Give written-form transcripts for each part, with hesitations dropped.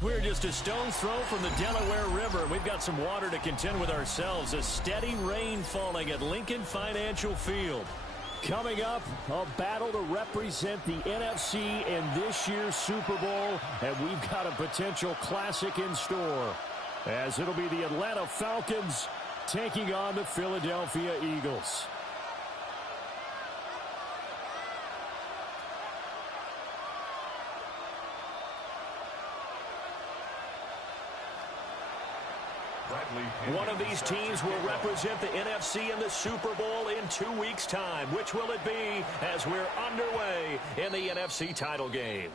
We're just a stone's throw from the Delaware River. We've got some water to contend with ourselves. A steady rain falling at Lincoln Financial Field. Coming up, a battle to represent the NFC in this year's Super Bowl, and we've got a potential classic in store, as it'll be the Atlanta Falcons taking on the Philadelphia Eagles. One of these teams will represent the NFC in the Super Bowl in 2 weeks' time. Which will it be as we're underway in the NFC title game?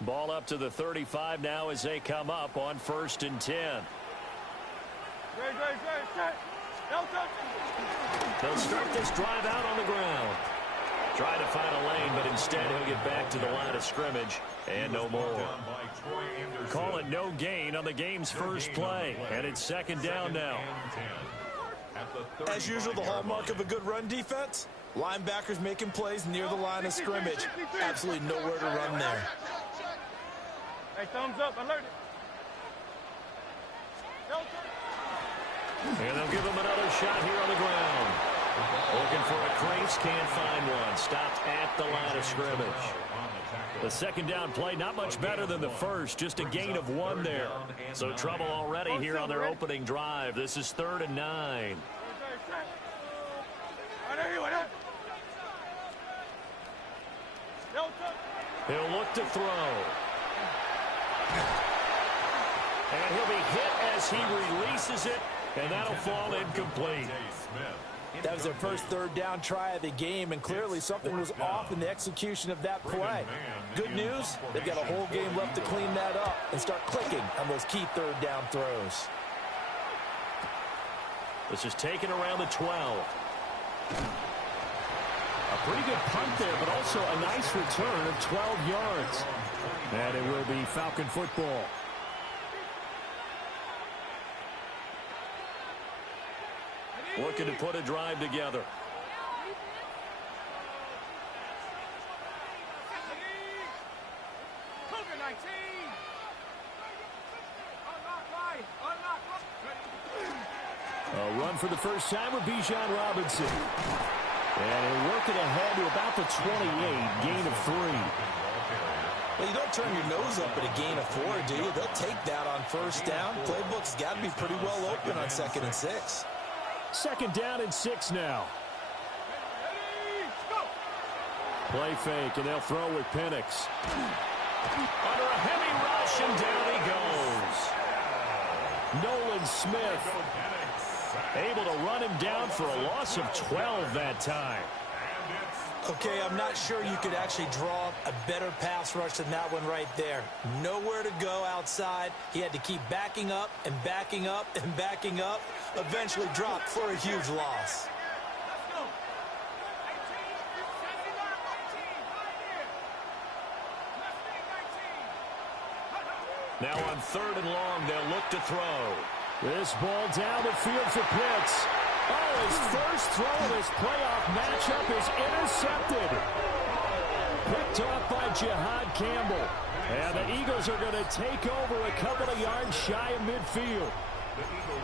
Ball up to the 35 now as they come up on 1st and 10. They'll start this drive out on the ground. Try to find a lane, but instead he'll get back to the line of scrimmage and no more. Call it no gain on the game's first play, and it's 2nd down now. As usual, the hallmark of a good run defense, linebackers making plays near the line of scrimmage. Absolutely nowhere to run there. Hey, thumbs up, alert it. And they'll give him another shot here on the ground. Looking for a crease, can't find one. Stopped at the line of scrimmage. The 2nd down play, not much better than the first, just a gain of 1 there. So trouble already here on their opening drive. This is 3rd and 9. He'll look to throw. And he'll be hit as he releases it, and that'll fall incomplete. That was their first 3rd down try of the game, and clearly something was off in the execution of that play. Good news, they've got a whole game left to clean that up and start clicking on those key 3rd down throws. This is taken around the 12. A pretty good punt there, but also a nice return of 12 yards. And it will be Falcon football. Looking to put a drive together. A run for the first time with Bijan Robinson. And he'll work it ahead to about the 28, gain of 3. Well, you don't turn your nose up at a gain of 4, do you? They'll take that on 1st down. Playbook's got to be pretty well open on 2nd and 6. 2nd down and 6 now. Play fake, and they'll throw with Penix. Under a heavy rush, and down he goes. Nolan Smith able to run him down for a loss of 12 that time. Okay, I'm not sure you could actually draw a better pass rush than that one right there. Nowhere to go outside. He had to keep backing up and backing up and backing up. Eventually dropped for a huge loss. Now on 3rd and long, they'll look to throw. This ball down the field for Pitts. Oh, his first throw of his playoff matchup is intercepted. Picked off by Jihad Campbell. And the Eagles are going to take over a couple of yards shy of midfield.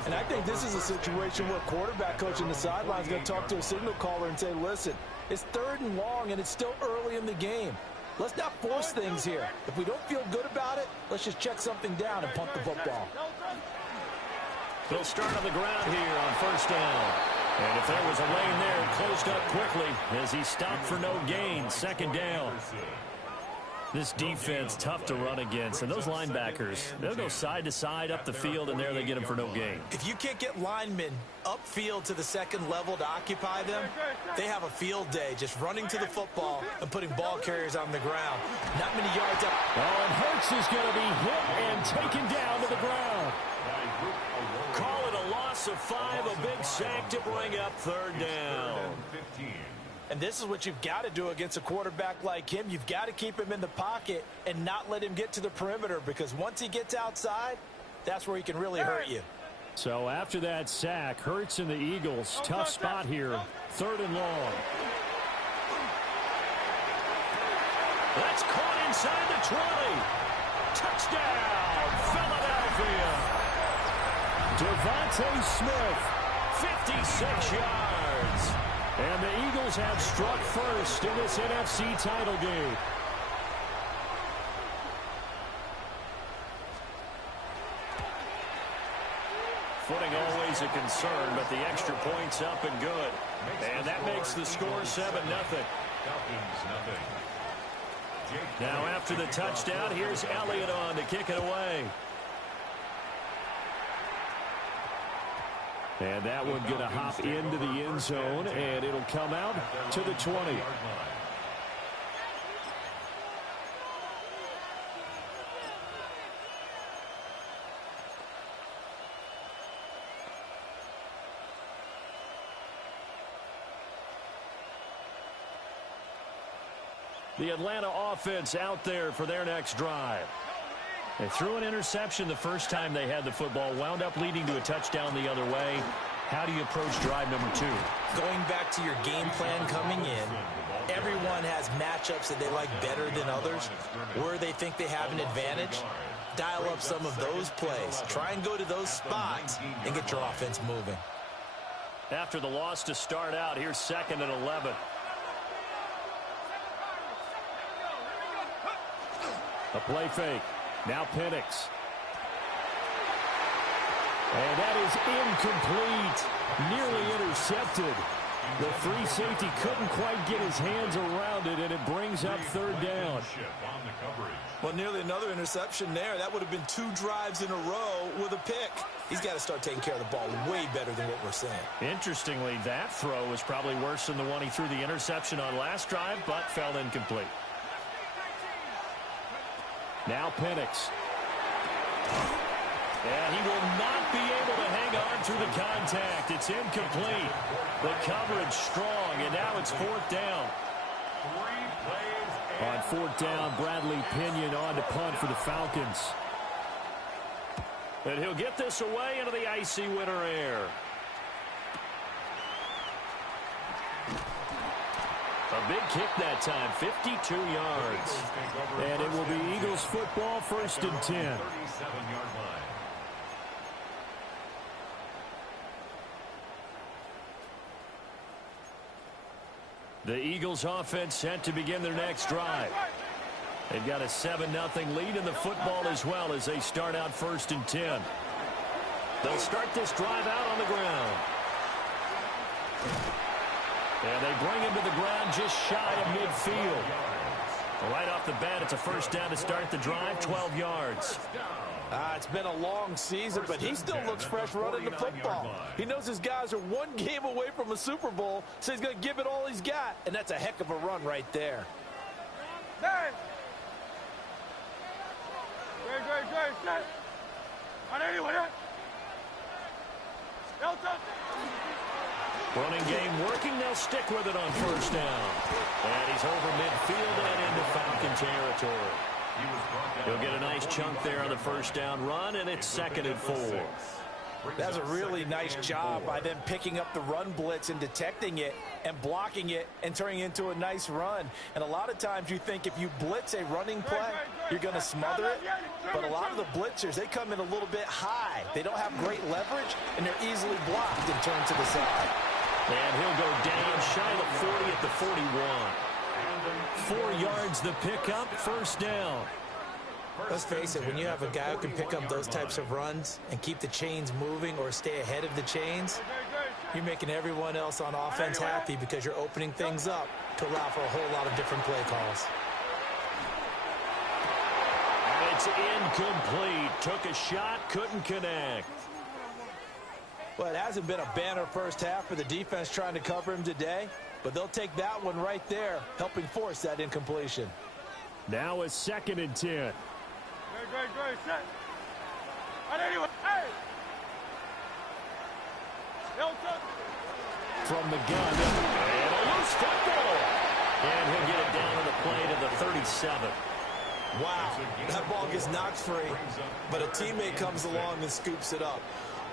And I think this is a situation where quarterback coach in the sideline is going to talk to a signal caller and say, listen, it's 3rd and long and it's still early in the game. Let's not force things here. If we don't feel good about it, let's just check something down and punt the football. They'll start on the ground here on 1st down. And if there was a lane there, it closed up quickly as he stopped for no gain. 2nd down. This defense, tough to run against. And those linebackers, they'll go side to side up the field, and there they get them for no gain. If you can't get linemen upfield to the 2nd level to occupy them, they have a field day just running to the football and putting ball carriers on the ground. Not many yards up. Oh, and Hurts is going to be hit and taken down to the ground. Call it a loss of 5, a big sack to bring up 3rd down. And this is what you've got to do against a quarterback like him. You've got to keep him in the pocket and not let him get to the perimeter, because once he gets outside, that's where he can really hurt you. So after that sack, Hurts and the Eagles, tough spot here, 3rd and long. That's caught inside the 20. Touchdown, Philadelphia. Devontae Smith, 56 yards. And the Eagles have struck first in this NFC title game. Footing always a concern, but the extra point's up and good. And that makes the score 7-0. Now after the touchdown, here's Elliott on to kick it away. And that one going to hop into the end zone, and it'll come out to the 20. The Atlanta offense out there for their next drive. They threw an interception the first time they had the football, wound up leading to a touchdown the other way. How do you approach drive number 2? Going back to your game plan coming in, everyone has matchups that they like better than others, where they think they have an advantage. Dial up some of those plays. Try and go to those spots and get your offense moving. After the loss to start out, here's 2nd and 11. A play fake. Now Penix. And that is incomplete. Nearly intercepted. The free safety couldn't quite get his hands around it, and it brings up 3rd down. Well, nearly another interception there. That would have been 2 drives in a row with a pick. He's got to start taking care of the ball way better than what we're saying. Interestingly, that throw was probably worse than the one he threw the interception on last drive, but fell incomplete. Now Penix. And he will not be able to hang on through the contact. It's incomplete. The coverage strong, and now it's 4th down. On 4th down, Bradley Pinion on to punt for the Falcons. And he'll get this away into the icy winter air. A big kick that time, 52 yards. And it will be Eagles football, 1st and 10. The Eagles offense set to begin their next drive. They've got a 7-0 lead in the football as well as they start out 1st and 10. They'll start this drive out on the ground. And they bring him to the ground just shy of midfield. Right off the bat, it's a 1st down to start the drive, 12 yards. It's been a long season, but he still looks fresh running the football. He knows his guys are 1 game away from a Super Bowl, so he's going to give it all he's got. And that's a heck of a run right there. Great. Set. On anyone, Running game working. They'll stick with it on 1st down. And he's over midfield and into Falcon territory. He'll get a nice chunk there on the 1st down run, and it's 2nd and 4. That's a really nice job by them picking up the run blitz and detecting it and blocking it and turning it into a nice run. And a lot of times you think if you blitz a running play, you're going to smother it. But a lot of the blitzers, they come in a little bit high. They don't have great leverage, and they're easily blocked and turned to the side. And he'll go down shy of the 40 at the 41. 4 yards the pickup, 1st down. Let's face it, when you have a guy who can pick up those types of runs and keep the chains moving or stay ahead of the chains, you're making everyone else on offense happy because you're opening things up to allow for a whole lot of different play calls. It's incomplete. Took a shot, couldn't connect. Well, it hasn't been a banner 1st half for the defense trying to cover him today, but they'll take that one right there, helping force that incompletion. Now a 2nd and 10. Great. Set. On anyone. Hey. From the gun. And a loose football. And he'll get it down on the play to the 37. Wow, that ball gets knocked free, but a teammate comes along and scoops it up.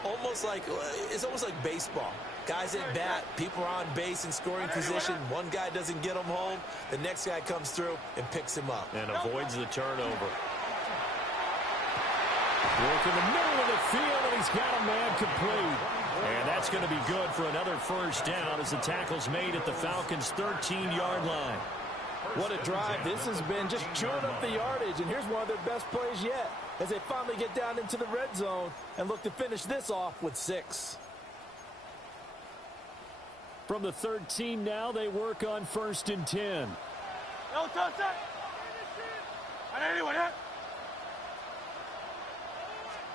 It's almost like baseball. Guys at bat, people are on base in scoring position. One guy doesn't get him home. The next guy comes through and picks him up. And avoids the turnover. Work in the middle of the field, and he's got a man complete. And that's going to be good for another first down as the tackle's made at the Falcons' 13-yard line. What a drive this has been, just chewing up the yardage. And here's one of their best plays yet as they finally get down into the red zone and look to finish this off with 6. From the 13 now, they work on 1st and 10. No touch that. I didn't anyone hit.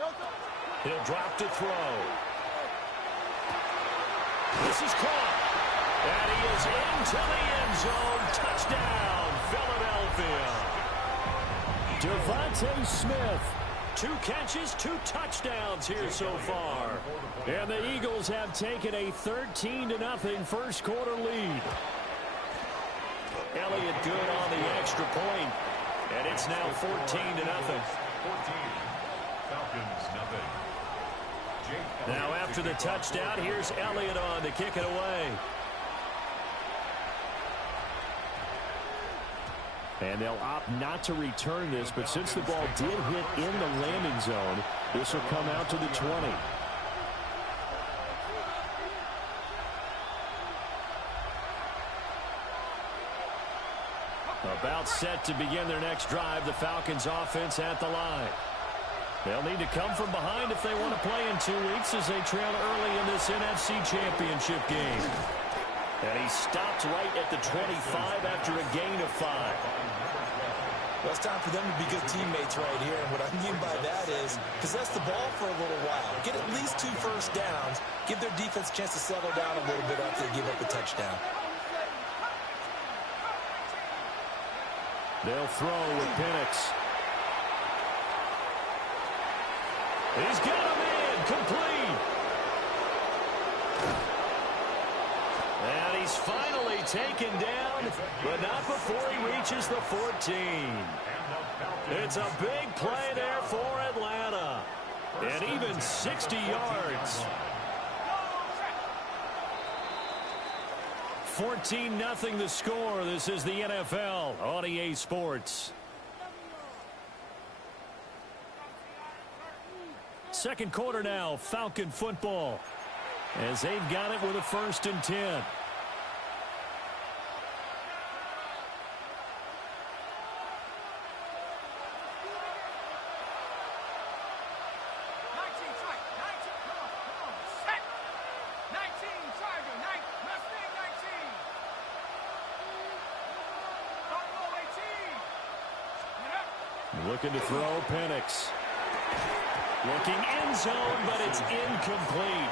No touch. He'll drop to throw. This is caught. And he is into the end zone. Touchdown, Philadelphia. Devontae Smith. 2 catches, 2 touchdowns here so far. And the Eagles have taken a 13-0 first quarter lead. Elliott good on the extra point. And it's now 14-0. Now after the touchdown, here's Elliott on to kick it away. And they'll opt not to return this, but since the ball did hit in the landing zone, this will come out to the 20. About set to begin their next drive, the Falcons offense at the line. They'll need to come from behind if they want to play in 2 weeks as they trail early in this NFC Championship game. And he stopped right at the 25 after a gain of 5. Well, it's time for them to be good teammates right here. And what I mean by that is possess the ball for a little while. Get at least 2 first downs. Give their defense a chance to settle down a little bit after they give up the touchdown. They'll throw with Penix. He's got him in. Complete. And he's finally taken down, but not before he reaches the 14. It's a big play there for Atlanta. And even 60 yards. 14-0 the score. This is the NFL on EA Sports. Second quarter now, Falcon football, as they've got it with a 1st and 10. Looking to throw, Penix. Looking end zone, but it's incomplete.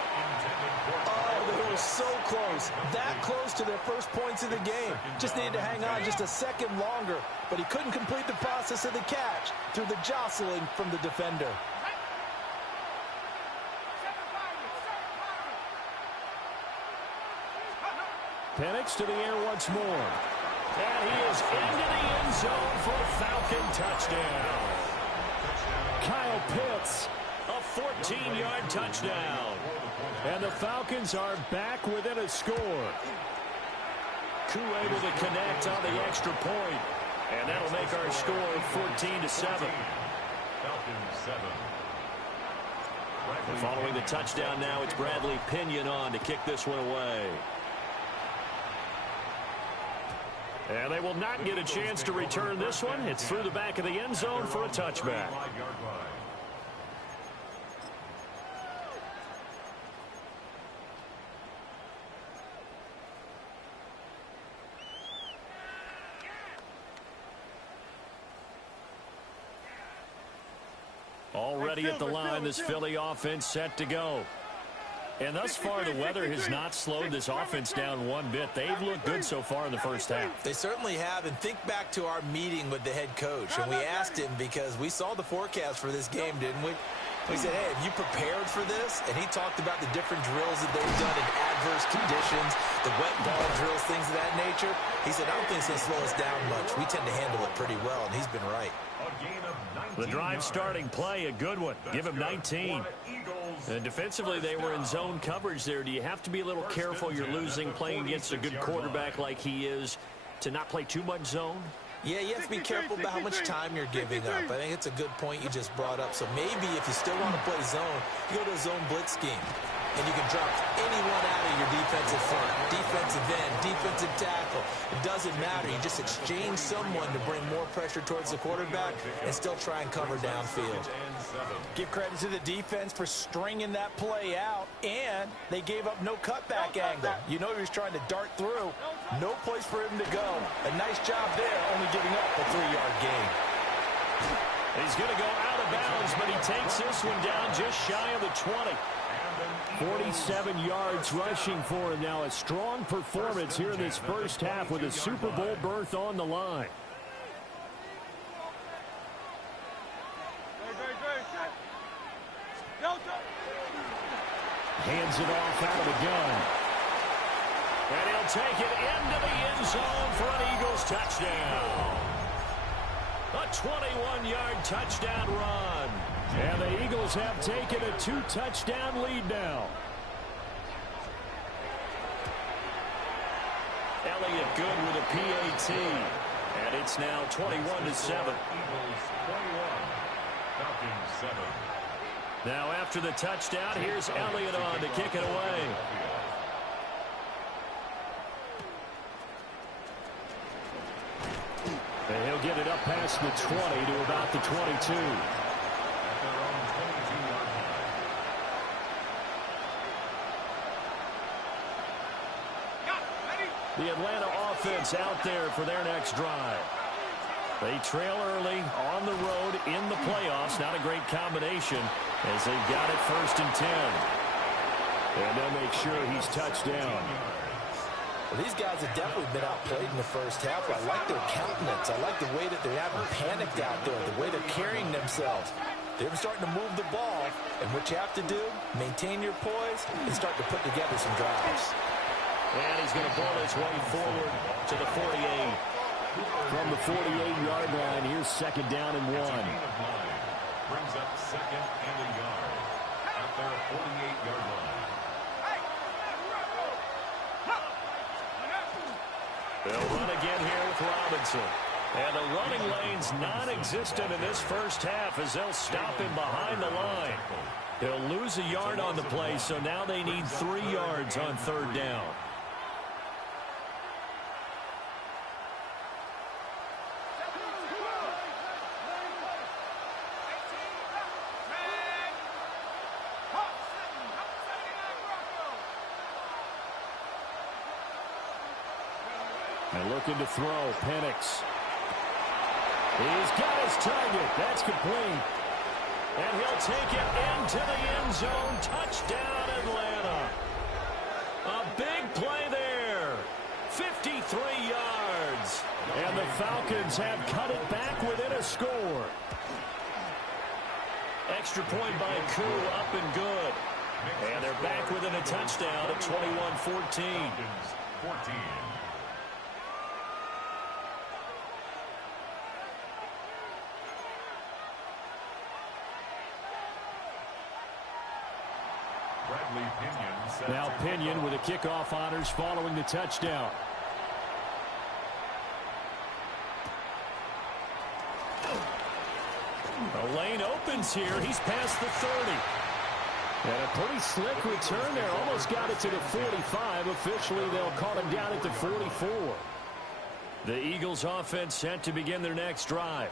Oh, they were so close. That close to their first points of the game. Just needed to hang on just a second longer, but he couldn't complete the process of the catch through the jostling from the defender. Penix to the air once more. And he is into the end zone for a Falcon touchdown. Kyle Pitts, a 14-yard touchdown. And the Falcons are back within a score. Koo able to connect on the extra point. And that'll make our score 14-7. And following the touchdown now, it's Bradley Pinion on to kick this one away. And they will not get a chance to return this one. It's through the back of the end zone for a touchback. Already at the line, this Philly offense set to go. And thus far, the weather has not slowed this offense down one bit. They've looked good so far in the first half. They certainly have. And think back to our meeting with the head coach. And we asked him because we saw the forecast for this game, didn't we? He said, hey, have you prepared for this? And he talked about the different drills that they've done in adverse conditions, the wet ball drills, things of that nature. He said, I don't think it's going to slow us down much. We tend to handle it pretty well, and he's been right. The drive starting play, a good one. Give him 19. And defensively, they were in zone coverage there. Do you have to be a little careful? You're losing playing against a good quarterback like he is to not play too much zone? Yeah, you have to be careful about how much time you're giving up. I think it's a good point you just brought up. So maybe if you still want to play zone, you go to a zone blitz scheme. And you can drop anyone out of your defensive front, defensive end, defensive tackle. It doesn't matter. You just exchange someone to bring more pressure towards the quarterback and still try and cover downfield. Give credit to the defense for stringing that play out, and they gave up no cutback angle. You know he was trying to dart through. No place for him to go. A nice job there, only giving up a 3-yard gain. He's going to go out of bounds, but he takes this one down just shy of the 20. 47 yards rushing for him now. A strong performance here in this first half with a Super Bowl berth on the line. Hands it off out of the gun. And he'll take it into the end zone for an Eagles touchdown. A 21-yard touchdown run. And the Eagles have taken a 2-touchdown lead now. Elliott good with a PAT. And it's now 21-7. Now after the touchdown, here's Elliott on to kick it away. And he'll get it up past the 20 to about the 22. The Atlanta offense out there for their next drive. They trail early on the road in the playoffs. Not a great combination as they've got it 1st and 10. And they'll make sure he's touched down. Well, these guys have definitely been outplayed in the first half. I like their countenance. I like the way that they haven't panicked out there, the way they're carrying themselves. They're starting to move the ball. And what you have to do, maintain your poise and start to put together some drives. And he's going to ball his way forward to the 48. From the 48-yard line, here's 2nd down and 1. Brings up 2nd and a yard at their 48-yard line. They'll run again here with Robinson. And the running lane's non-existent in this first half as they'll stop him behind the line. They'll lose a yard on the play, so now they need 3 yards on 3rd down. And looking to throw, Penix. He's got his target. That's complete. And he'll take it into the end zone. Touchdown, Atlanta. A big play there. 53 yards. And the Falcons have cut it back within a score. Extra point by Koo, up and good. And they're back within a touchdown at 21-14. 14. Now Pinion with the kickoff honors following the touchdown. The lane opens here. He's past the 30. And a pretty slick return there. Almost got it to the 45. Officially, they'll call him down at the 44. The Eagles offense set to begin their next drive.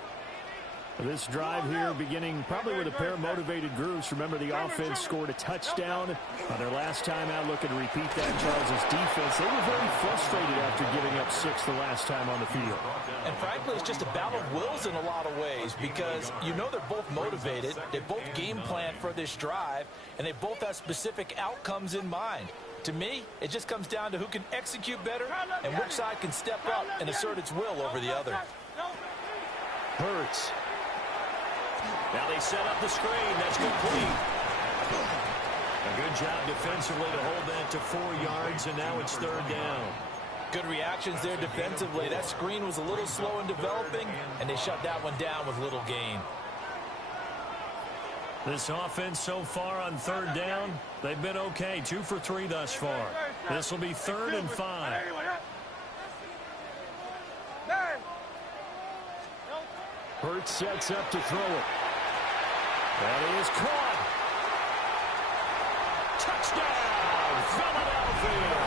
This drive here beginning probably with a pair of motivated groups. Remember, the offense scored a touchdown on their last time out. Looking to repeat that. Charles' defense, they were very frustrated after giving up 6 the last time on the field. And frankly, it's just a battle of wills in a lot of ways because you know they're both motivated. They both game plan for this drive, and they both have specific outcomes in mind. To me, it just comes down to who can execute better and which side can step up and assert its will over the other. Hurts. Now they set up the screen. That's complete. A good job defensively to hold that to 4 yards, and now it's 3rd down. Good reactions there defensively. That screen was a little slow in developing, and they shut that one down with little gain. This offense so far on 3rd down, they've been okay. 2 for 3 thus far. This will be 3rd and 5. Hurts sets up to throw it. That is caught. Touchdown, Philadelphia.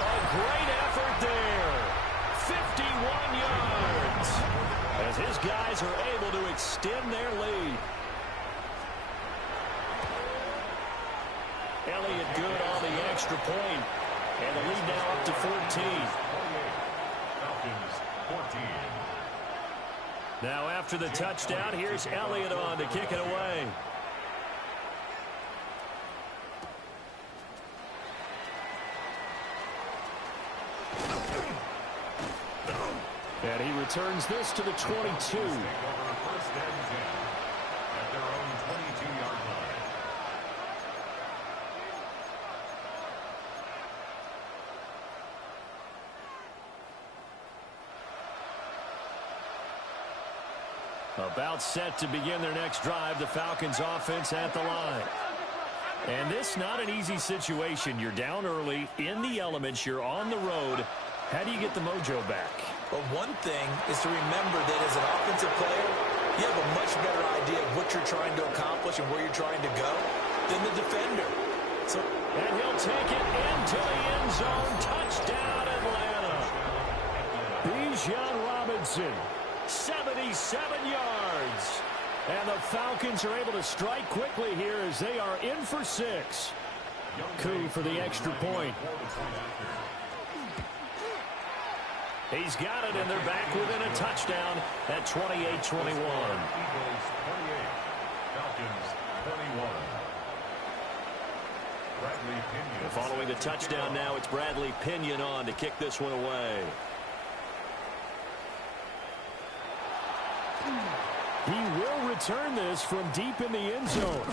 A great effort there. 51 yards. As his guys are able to extend their lead. Elliott good on the extra point. And the lead now up to 14. Falcons 14. Now after the touchdown, here's Elliott on to kick it away. And he returns this to the 22. Take over 1st and 10 at their own 22-yard line. About set to begin their next drive, the Falcons offense at the line. And this not an easy situation. You're down early, in the elements, you're on the road. How do you get the mojo back? Well, one thing is to remember that as an offensive player, you have a much better idea of what you're trying to accomplish and where you're trying to go than the defender. And he'll take it into the end zone. Touchdown, Atlanta. Bijan Robinson, 77 yards. And the Falcons are able to strike quickly here as they are in for 6. Coup for the extra point. He's got it, and they're back within a touchdown at 28-21. Eagles 28, Falcons 21. Bradley Pinion. Following the touchdown now, it's Bradley Pinion on to kick this one away. He will return this from deep in the end zone.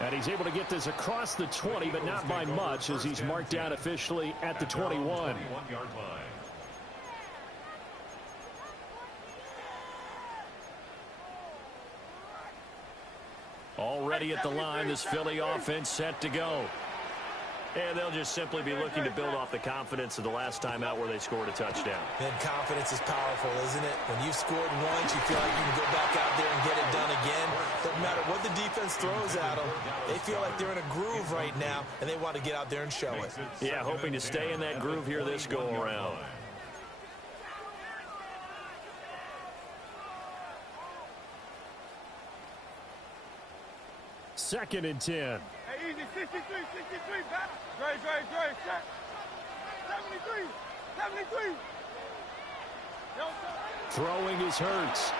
And he's able to get this across the 20, but not by much, as he's marked down officially at the 21. 21-yard line. Already at the line, this Philly offense set to go. And they'll just simply be looking to build off the confidence of the last time out where they scored a touchdown. And confidence is powerful, isn't it? When you've scored once, you feel like you can go back out there and get it done again. Doesn't matter what the defense throws at them. They feel like they're in a groove right now, and they want to get out there and show it. Yeah, hoping to stay in that groove here this go-around. Second and 10. Hey, easy, 63, back. Great, set. 73, 73. Throwing is Hurts.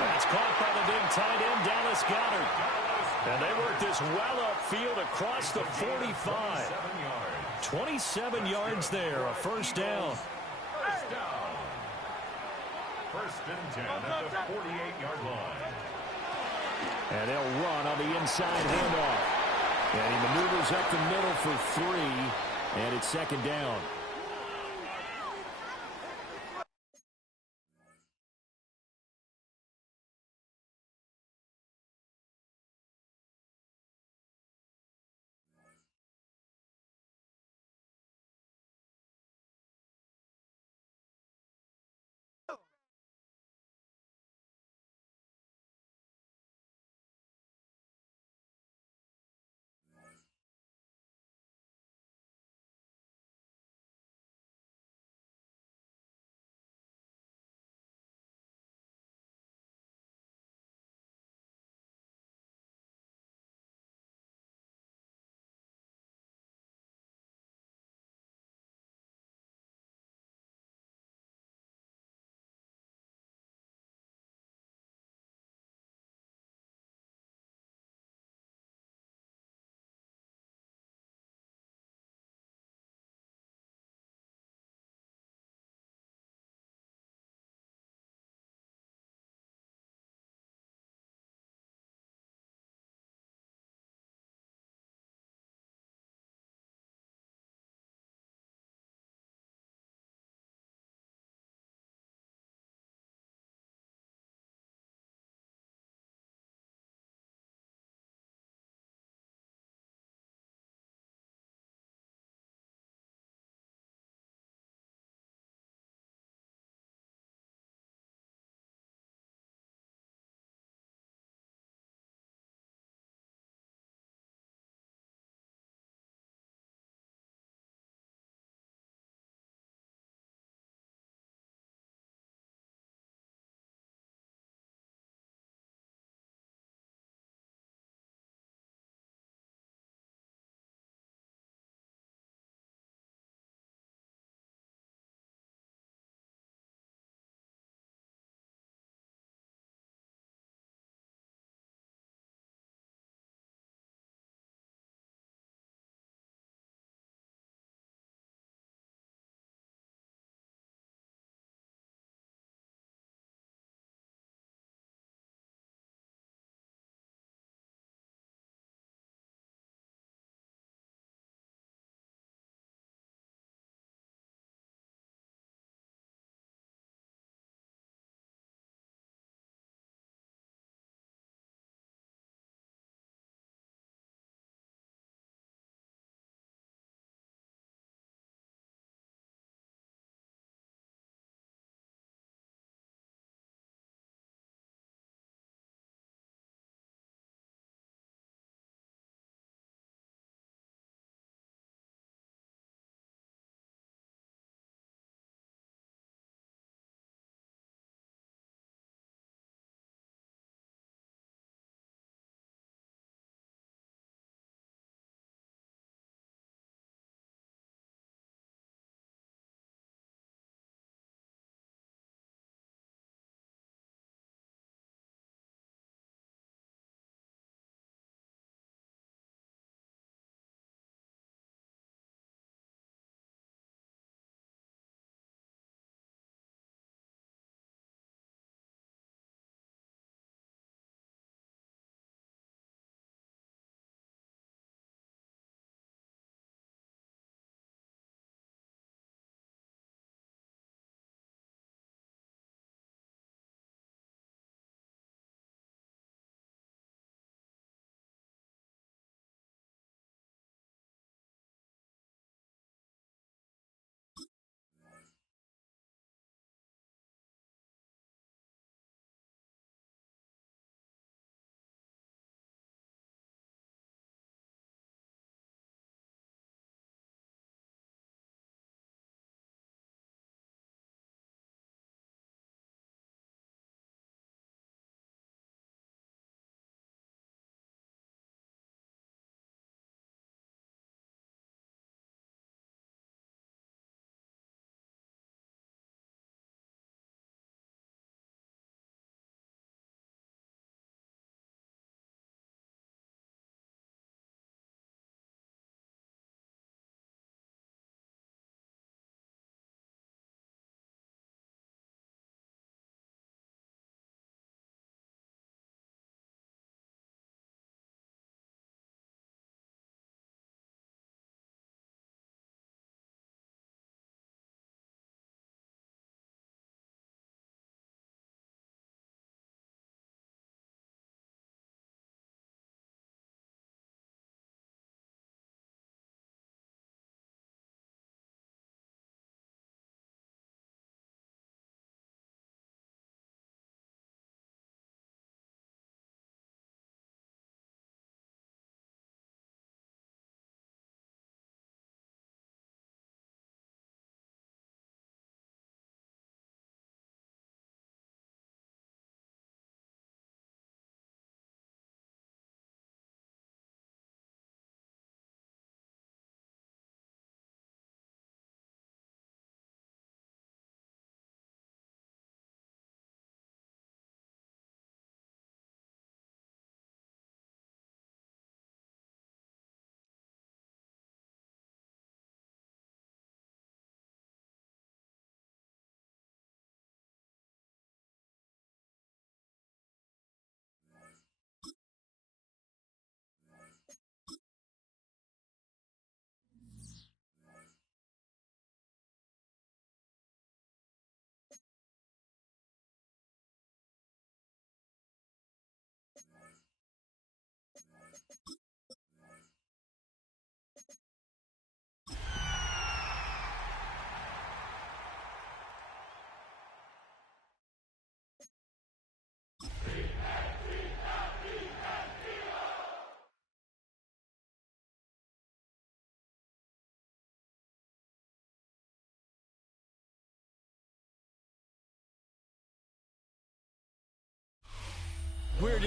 That's caught by the big tight end, Dallas Goedert. And they work this well upfield across the 45. 27 yards there, a first down. First down. 1st and 10 at the 48-yard line. And they'll run on the inside handoff. And he maneuvers up the middle for 3. And it's 2nd down.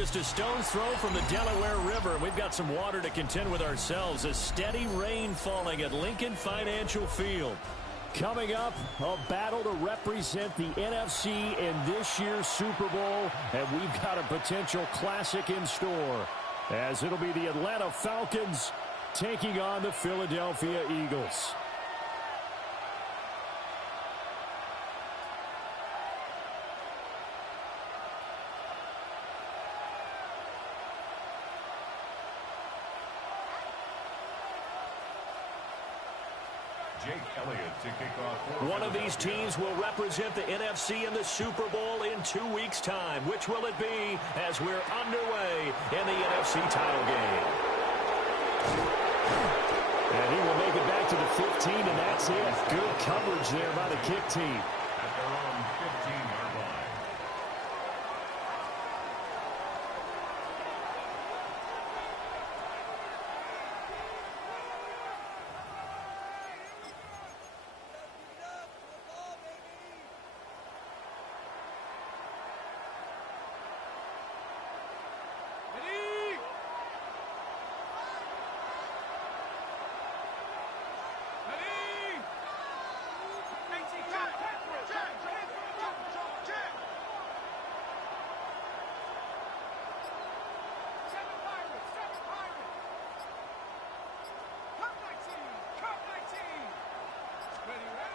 just a stone's throw from the Delaware River. We've got some water to contend with ourselves. A steady rain falling at Lincoln Financial Field. Coming up, a battle to represent the NFC in this year's Super Bowl, and we've got a potential classic in store, as it'll be the Atlanta Falcons taking on the Philadelphia Eagles. One of these teams will represent the NFC in the Super Bowl in 2 weeks' time. Which will it be as we're underway in the NFC title game? And he will make it back to the 15, and that's it. Good coverage there by the kick team. At their own 15-yard line.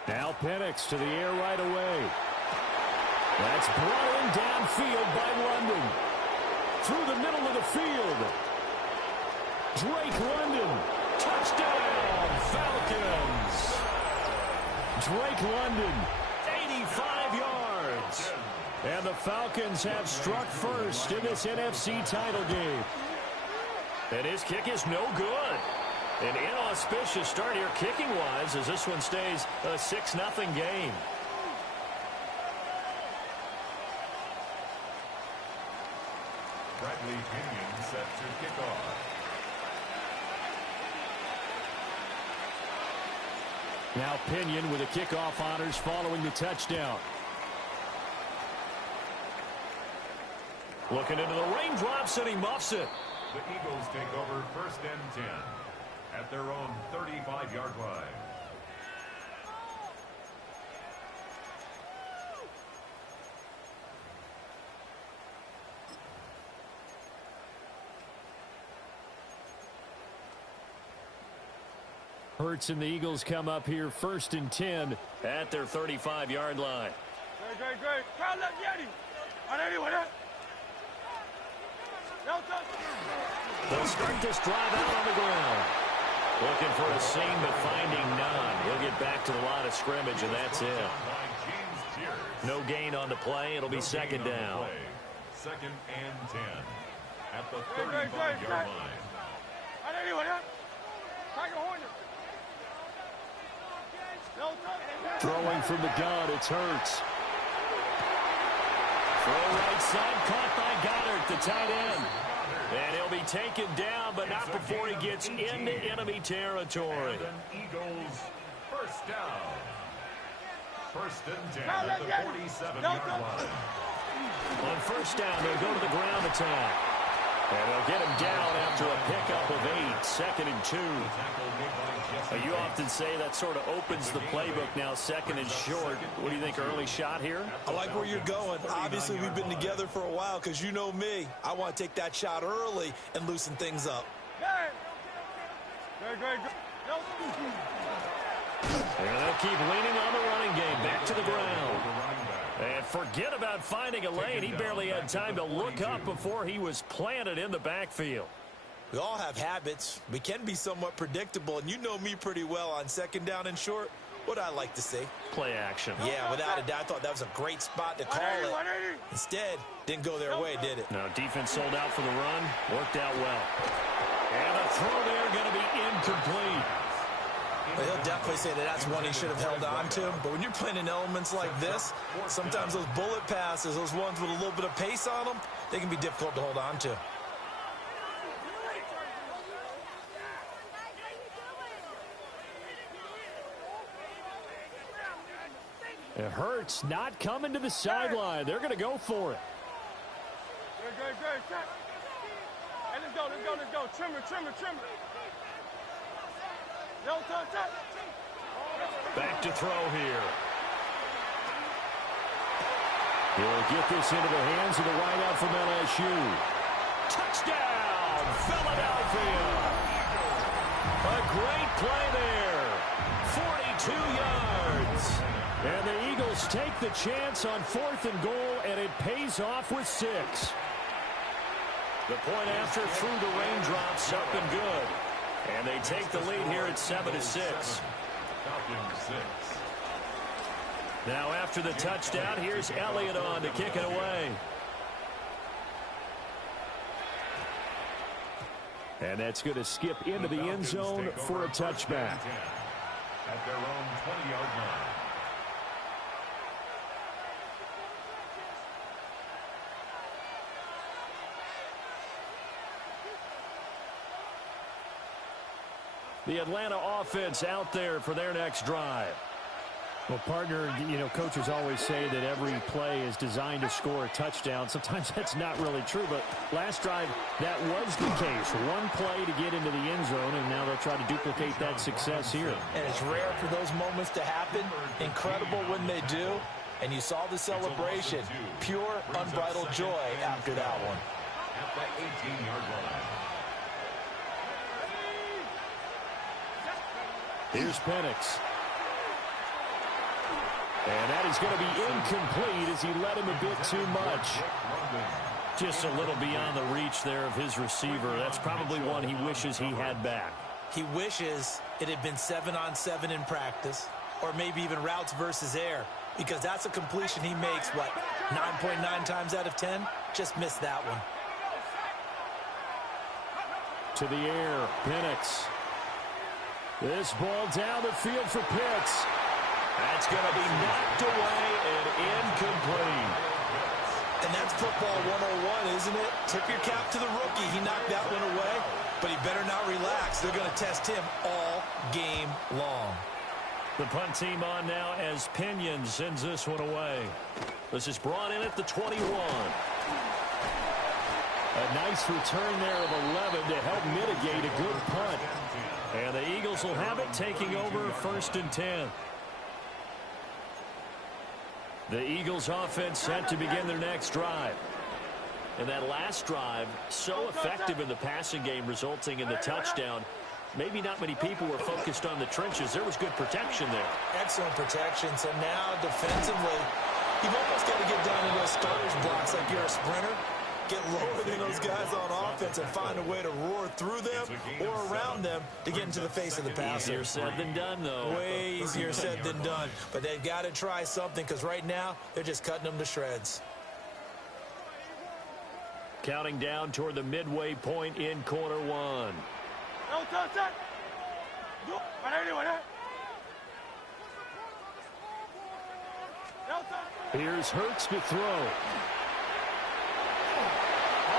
Now Penix to the air right away. That's brought in downfield by London. Through the middle of the field. Drake London. Touchdown, Falcons. Drake London, 85 yards. And the Falcons have struck first in this NFC title game. And his kick is no good. An inauspicious start here kicking-wise as this one stays a 6-0 game. Bradley Pinion set to kick off. Now Pinion with the kickoff honors following the touchdown. Looking into the raindrops, and he muffs it. The Eagles take over 1st and 10 at their own 35-yard line. Hurts and the Eagles come up here 1st and 10 at their 35-yard line. Great. They'll start this drive out on the ground. Looking for a seam, but finding none. He'll get back to the line of scrimmage, and that's it. No gain on the play. It'll be 2nd down. 2nd and 10 at the 35-yard line. Throwing from the gun, it's Hurts. Throw right side, caught by Goddard, the tight end. And he'll be taken down, but not before he gets into enemy territory. Eagles first down. 1st and 10 at the 47-yard line. On 1st down, they'll go to the ground attack. And they'll get him down after a pickup of 8, 2nd and 2. You often say that sort of opens the playbook now, 2nd and short. What do you think, early shot here? I like where you're going. Obviously, we've been together for a while because you know me. I want to take that shot early and loosen things up. And they'll keep leaning on the running game. Back to the ground. And forget about finding a lane. He barely had time to look up before he was planted in the backfield. We all have habits. We can be somewhat predictable, and you know me pretty well on 2nd down and short. What I like to see. Play action. Yeah, without a doubt, I thought that was a great spot to call it. Instead, didn't go their way, did it? No, defense sold out for the run. Worked out well. And a throw there going to be incomplete. Well, he'll definitely say that that's one he should have held on to. But when you're playing in elements like this, sometimes those bullet passes, those ones with a little bit of pace on them, they can be difficult to hold on to. It hurts not coming to the sideline. They're going to go for it. Good. Set. Hey, let's go. Trimmer. No touch. Back to throw here. He'll get this into the hands of the wideout from LSU. Touchdown, Philadelphia. A great play there. 42 yards. And the Eagles take the chance on 4th and goal, and it pays off with 6. The point after through the raindrops up and good. And they take the lead here at 7-6. Now after the touchdown, here's Elliott on to kick it away. And that's going to skip into the end zone for a touchback. At their own 20-yard line. The Atlanta offense out there for their next drive. Well, partner, coaches always say that every play is designed to score a touchdown. Sometimes that's not really true, but last drive, that was the case. One play to get into the end zone, and now they'll try to duplicate that success here. And it's rare for those moments to happen. Incredible when they do. And you saw the celebration. Pure, unbridled joy after that one. At the 18-yard line. Here's Penix. And that is going to be incomplete as he led him a bit too much. Just a little beyond the reach there of his receiver. That's probably one he wishes he had back. He wishes it had been 7-on-7 in practice, or maybe even routes versus air, because that's a completion he makes, 9.9 times out of 10? Just missed that one. To the air, Penix. This ball down the field for Pitts. That's going to be knocked away and incomplete. And that's football 101, isn't it? Tip your cap to the rookie. He knocked that one away, but he better not relax. They're going to test him all game long. The punt team on now as Pinion sends this one away. This is brought in at the 21. A nice return there of 11 to help mitigate a good punt. And the Eagles will have it, taking over 1st and 10. The Eagles offense set to begin their next drive. And that last drive, so effective in the passing game, resulting in the touchdown. Maybe not many people were focused on the trenches. There was good protection there. Excellent protection. So now defensively, you've almost got to get down into those starters blocks like you're a sprinter. Get lower than those guys on offense and find a way to roar through them or around them to get into the face of the passer. Easier said than done, though. Way easier said than done. But they've got to try something, because right now they're just cutting them to shreds. Counting down toward the midway point in quarter 1. Here's Hurts to throw.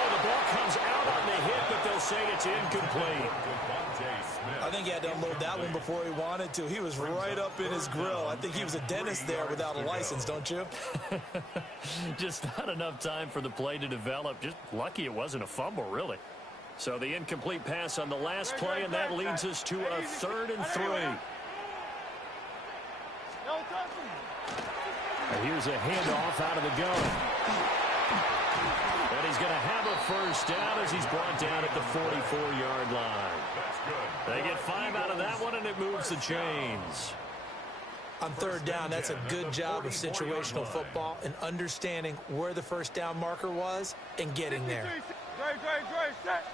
The ball comes out on the hit, but they'll say it's incomplete. I think he had to unload that one before he wanted to. He was right up in his grill. I think he was a dentist there without a license, don't you? Just not enough time for the play to develop. Just lucky it wasn't a fumble, really. So the incomplete pass on the last play, and that leads us to a 3rd and 3. And here's a handoff out of the gun. And he's going to have a first down as he's brought down at the 44-yard line. They get 5 out of that one, and it moves the chains. On 3rd down, that's a good job of situational football and understanding where the first down marker was and getting there. Set.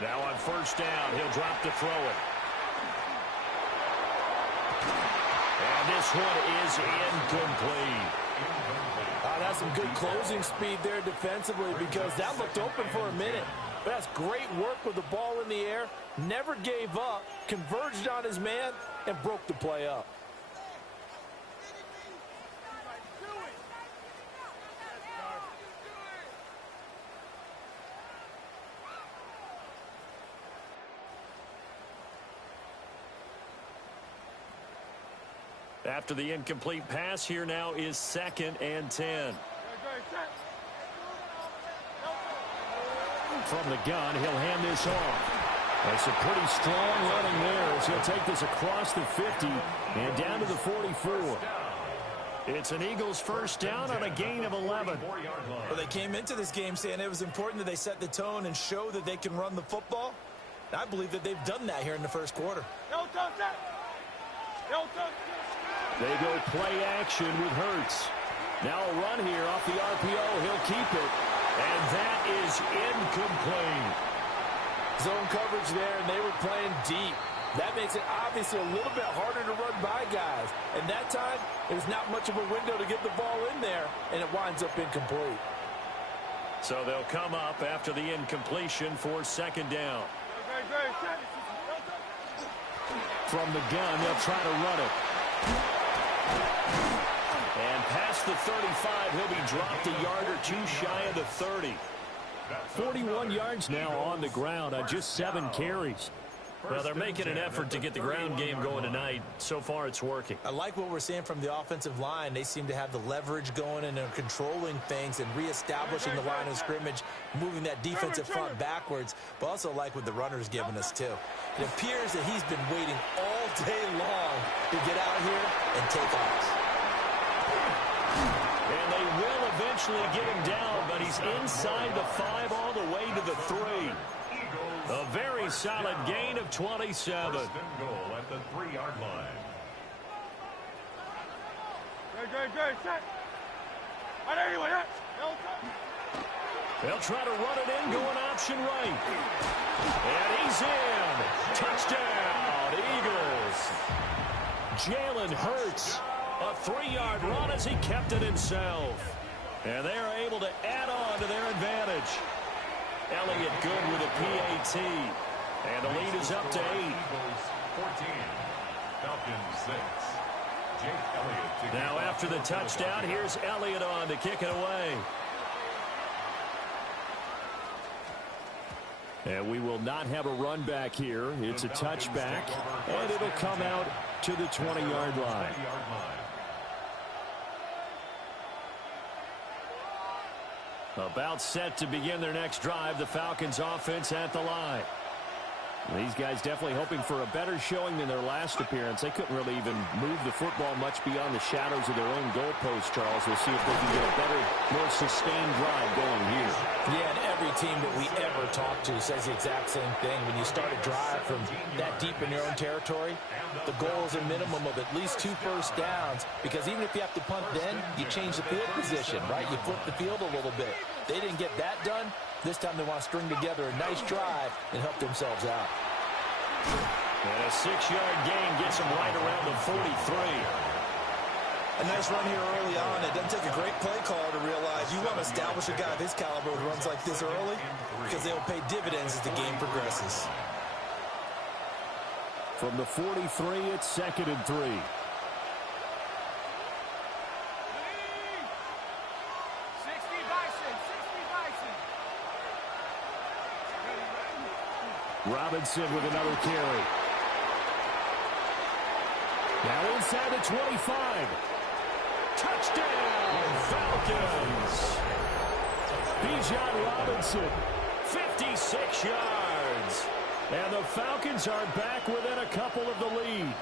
Now on first down, he'll drop to throw it. And this one is incomplete. That's some good closing speed there defensively, because that looked open for a minute. But that's great work with the ball in the air. Never gave up, converged on his man, and broke the play up. After the incomplete pass, here now is 2nd and 10. From the gun, he'll hand this off. That's a pretty strong running there as he'll take this across the 50 and down to the 44. It's an Eagles first down on a gain of 11. Well, they came into this game saying it was important that they set the tone and show that they can run the football. I believe that they've done that here in the first quarter. They go play action with Hurts. Now a run here off the RPO. He'll keep it. And that is incomplete. Zone coverage there, and they were playing deep. That makes it obviously a little bit harder to run by guys. And that time, there's not much of a window to get the ball in there, and it winds up incomplete. So they'll come up after the incompletion for 2nd down. From the gun, they'll try to run it. And past the 35, he'll be dropped a yard or two shy of the 30. 41 yards now on the ground on just 7 carries. Well, they're making an effort to get the ground game going tonight. So far, it's working. I like what we're seeing from the offensive line. They seem to have the leverage going, and they're controlling things and reestablishing the line of scrimmage, moving that defensive front backwards, but also like what the runner's giving us, too. It appears that he's been waiting all day long to get out here and take off. And they will eventually get him down, but he's inside the 5 all the way to the 3. A very solid gain of 27. First and goal at the 3-yard line. They'll try to run it in, going option right. And he's in. Touchdown, Eagles. Jalen Hurts, a 3-yard run as he kept it himself. And they are able to add on to their advantage. Elliott good with a PAT. And the lead is up to 8. Eagles 14, Falcons 6. Jake Elliott. Now after the touchdown, here's Elliott on to kick it away. And we will not have a run back here. It's a touchback, and it'll come out to the 20-yard line. About set to begin their next drive, the Falcons offense at the line. These guys definitely hoping for a better showing than their last appearance. They couldn't really even move the football much beyond the shadows of their own goalpost, Charles. We'll see if they can get a better, more sustained drive going here. Yeah, and every team that we ever talk to says the exact same thing. When you start a drive from that deep in your own territory, the goal is a minimum of at least 2 first downs, because even if you have to punt then, you change the field position, right? You flip the field a little bit. They didn't get that done. This time they want to string together a nice drive and help themselves out. And a 6-yard gain gets them right around the 43. A nice run here early on. It doesn't take a great play caller to realize you want to establish a guy of his caliber who runs like this early, because they will pay dividends as the game progresses. From the 43, it's 2nd and 3. Robinson with another carry. Now inside the 25. Touchdown, Falcons. Bijan Robinson, 56 yards. And the Falcons are back within a couple of the lead.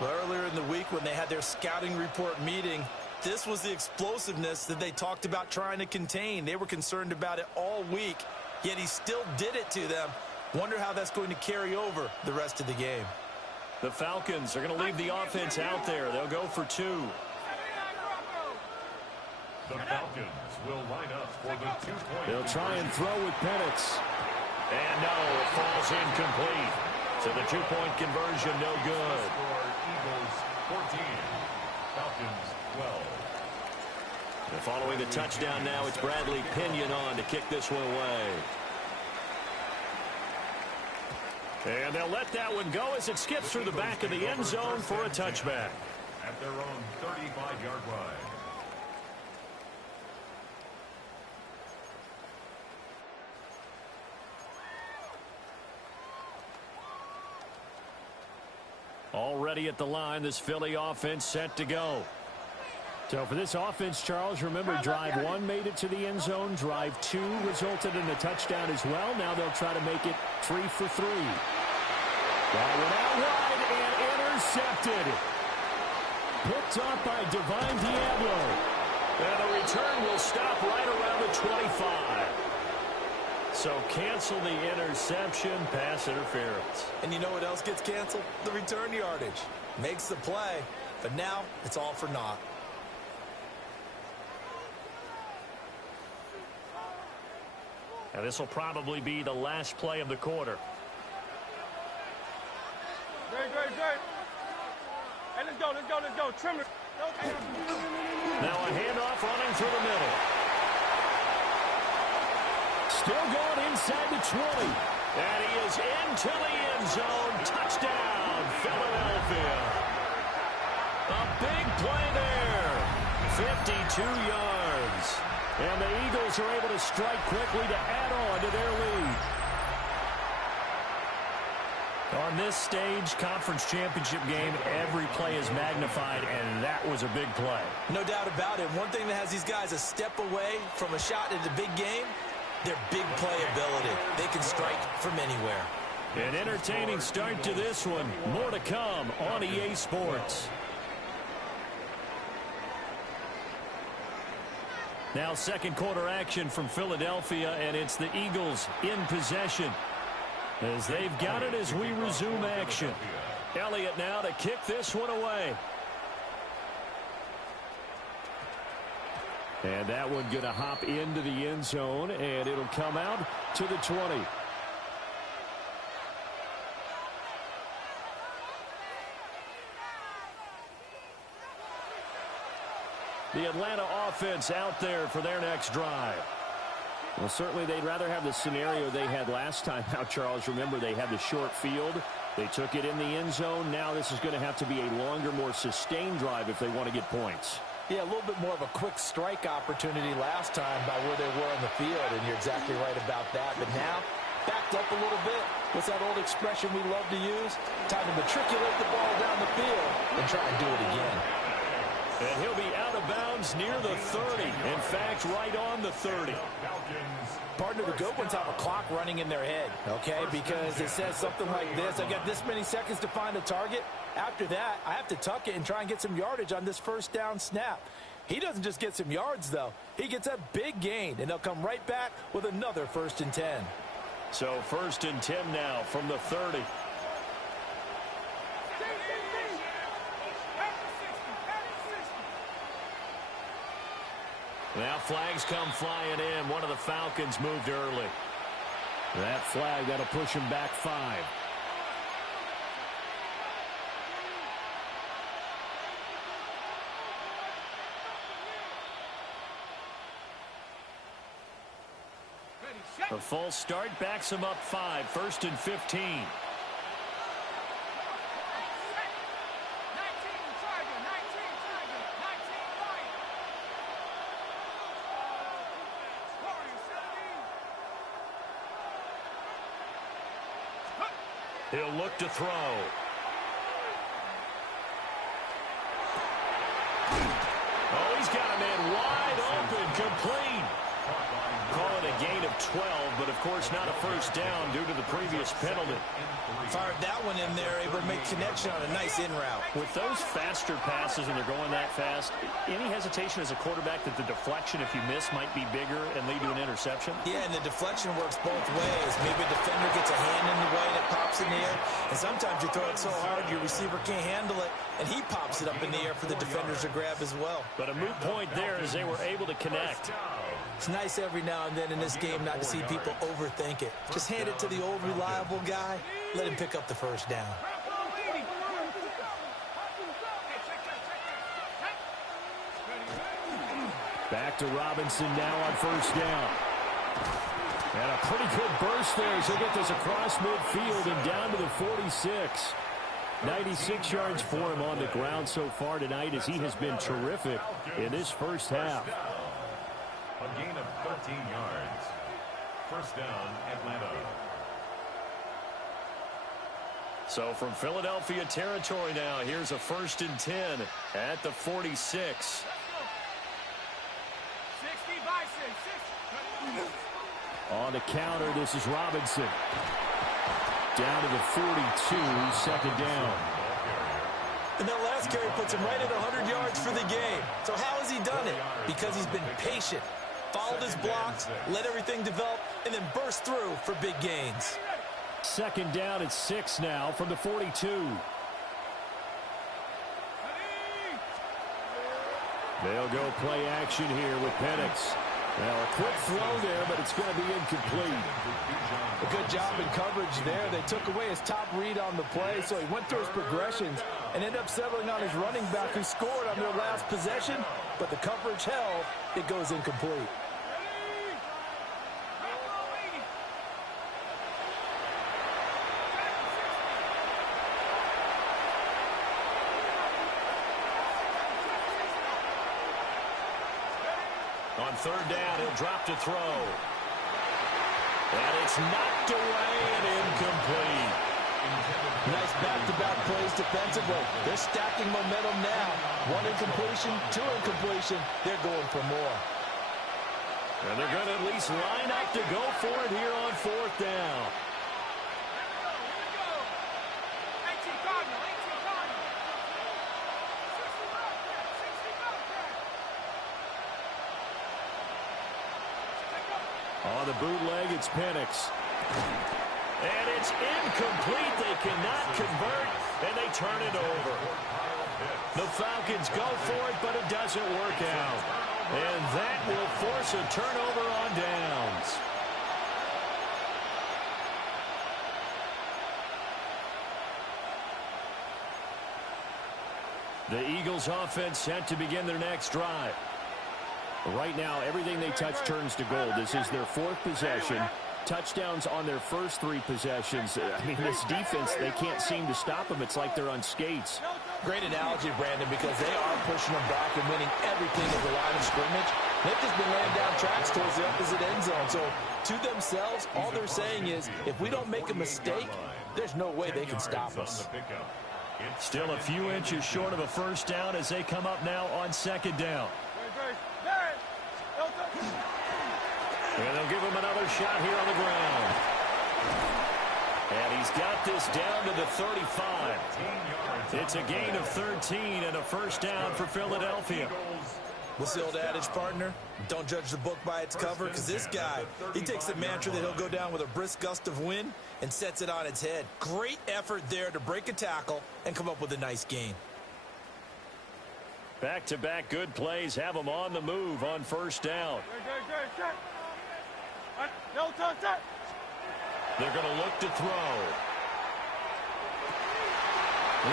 Well, earlier in the week when they had their scouting report meeting, this was the explosiveness that they talked about trying to contain. They were concerned about it all week, yet he still did it to them. Wonder how that's going to carry over the rest of the game. The Falcons are going to leave the offense out there. They'll go for 2. The Falcons will line up for the 2-point. They'll try and throw with Penix. And no, it falls incomplete. So the 2-point conversion, no good. Eagles 14, Falcons 12. And following the touchdown now, it's Bradley Pinion on to kick this one away. And they'll let that one go as it skips through the back of the end zone for a touchback. At their own 35-yard line. Already at the line, this Philly offense set to go. So for this offense, Charles, remember drive 1 made it to the end zone. Drive 2 resulted in a touchdown as well. Now they'll try to make it 3 for 3. That went out wide and intercepted. Picked up by Divine Diablo. And the return will stop right around the 25. So cancel the interception, pass interference. And you know what else gets canceled? The return yardage. Makes the play, but now it's all for naught. Now this will probably be the last play of the quarter. Great. Hey, let's go. Trim it. Now a handoff running through the middle. Still going inside the 20. And he is into the end zone. Touchdown, Philadelphia. A big play there. 52 yards. And the Eagles are able to strike quickly to add on to their lead. On this stage, conference championship game, every play is magnified, and that was a big play. No doubt about it. One thing that has these guys a step away from a shot in the big game, their big play ability. They can strike from anywhere. An entertaining start to this one. More to come on EA Sports. Now second quarter action from Philadelphia, and it's the Eagles in possession. As they've got it as we resume action. Elliott now to kick this one away. And that one going to hop into the end zone, and it'll come out to the 20. The Atlanta offense out there for their next drive. Well, certainly they'd rather have the scenario they had last time out, Charles. Remember, they had the short field. They took it in the end zone. Now this is going to have to be a longer, more sustained drive if they want to get points. Yeah, a little bit more of a quick strike opportunity last time by where they were on the field, and you're exactly right about that. But now, backed up a little bit. What's that old expression we love to use? Time to matriculate the ball down the field and try and do it again. And he'll be out of bounds near the 30. In fact, right on the 30. Partner, the good ones have a clock running in their head, okay? Because it says something like this. I got this many seconds to find a target. After that, I have to tuck it and try and get some yardage on this first down snap. He doesn't just get some yards, though. He gets a big gain, and they'll come right back with another 1st and 10. So 1st and 10 now from the 30. Now flags come flying in. One of the Falcons moved early. That flag, that'll push him back 5. A false start backs him up 5. 1st and 15. He'll look to throw. Oh, he's got a man wide open, complete. Call it a gain of 12, but of course not a first down due to the previous penalty. Fired that one in there, able to make connection on a nice in route. With those faster passes when they're going that fast, any hesitation as a quarterback that the deflection, if you miss, might be bigger and lead to an interception? Yeah, and the deflection works both ways. Maybe a defender gets a hand in the way that pops in the air, and sometimes you throw it so hard your receiver can't handle it, and he pops it up in the air for the defenders to grab as well. But a moot point there as they were able to connect. It's nice every now and then in this game not to see people overthink it. Just hand it to the old reliable guy. Let him pick up the first down. Back to Robinson now on 1st down. And a pretty good burst there as he'll get this across midfield and down to the 46. 96 yards for him on the ground so far tonight as he has been terrific in this first half. A gain of 13 yards. 1st down, Atlanta. So from Philadelphia territory now, here's a 1st and 10 at the 46. 60 by 6. On the counter, this is Robinson. Down to the 42, 2nd down. And that last carry puts him right at 100 yards for the game. So how has he done it? Because he's been patient, followed his blocks, let everything develop, and then burst through for big gains. 2nd down at 6 now from the 42. They'll go play action here with Penix. Now a quick throw there, but it's going to be incomplete. A good job in coverage there. They took away his top read on the play, so he went through his progressions and ended up settling on his running back who scored on their last possession, but the coverage held. It goes incomplete. On 3rd down, he'll drop to throw. And it's knocked away and incomplete. Nice back-to-back plays defensively. They're stacking momentum now. 1 incompletion, 2 incompletion. They're going for more. And they're going to at least line up to go for it here on 4th down. On the bootleg, it's Penix. And it's incomplete. They cannot convert, and they turn it over. The Falcons go for it, but it doesn't work out. And that will force a turnover on downs. The Eagles offense set to begin their next drive. Right now, everything they touch turns to gold. This is their 4th possession. Touchdowns on their first 3 possessions. I mean, this defense, they can't seem to stop them. It's like they're on skates. Great analogy, Brandon, because they are pushing them back and winning everything at the line of scrimmage. They've just been laying down tracks towards the opposite end zone. So, to themselves, all they're saying is, if we don't make a mistake, there's no way they can stop us. Still a few inches short of a 1st down as they come up now on 2nd down. And they'll give him another shot here on the ground. And he's got this down to the 35. It's a gain of 13 and a 1st down for Philadelphia. What's the old adage, partner? Don't judge the book by its cover, because this guy, he takes the mantra that he'll go down with a brisk gust of wind and sets it on its head. Great effort there to break a tackle and come up with a nice gain. Back-to-back good plays have them on the move on 1st down. They're going to look to throw.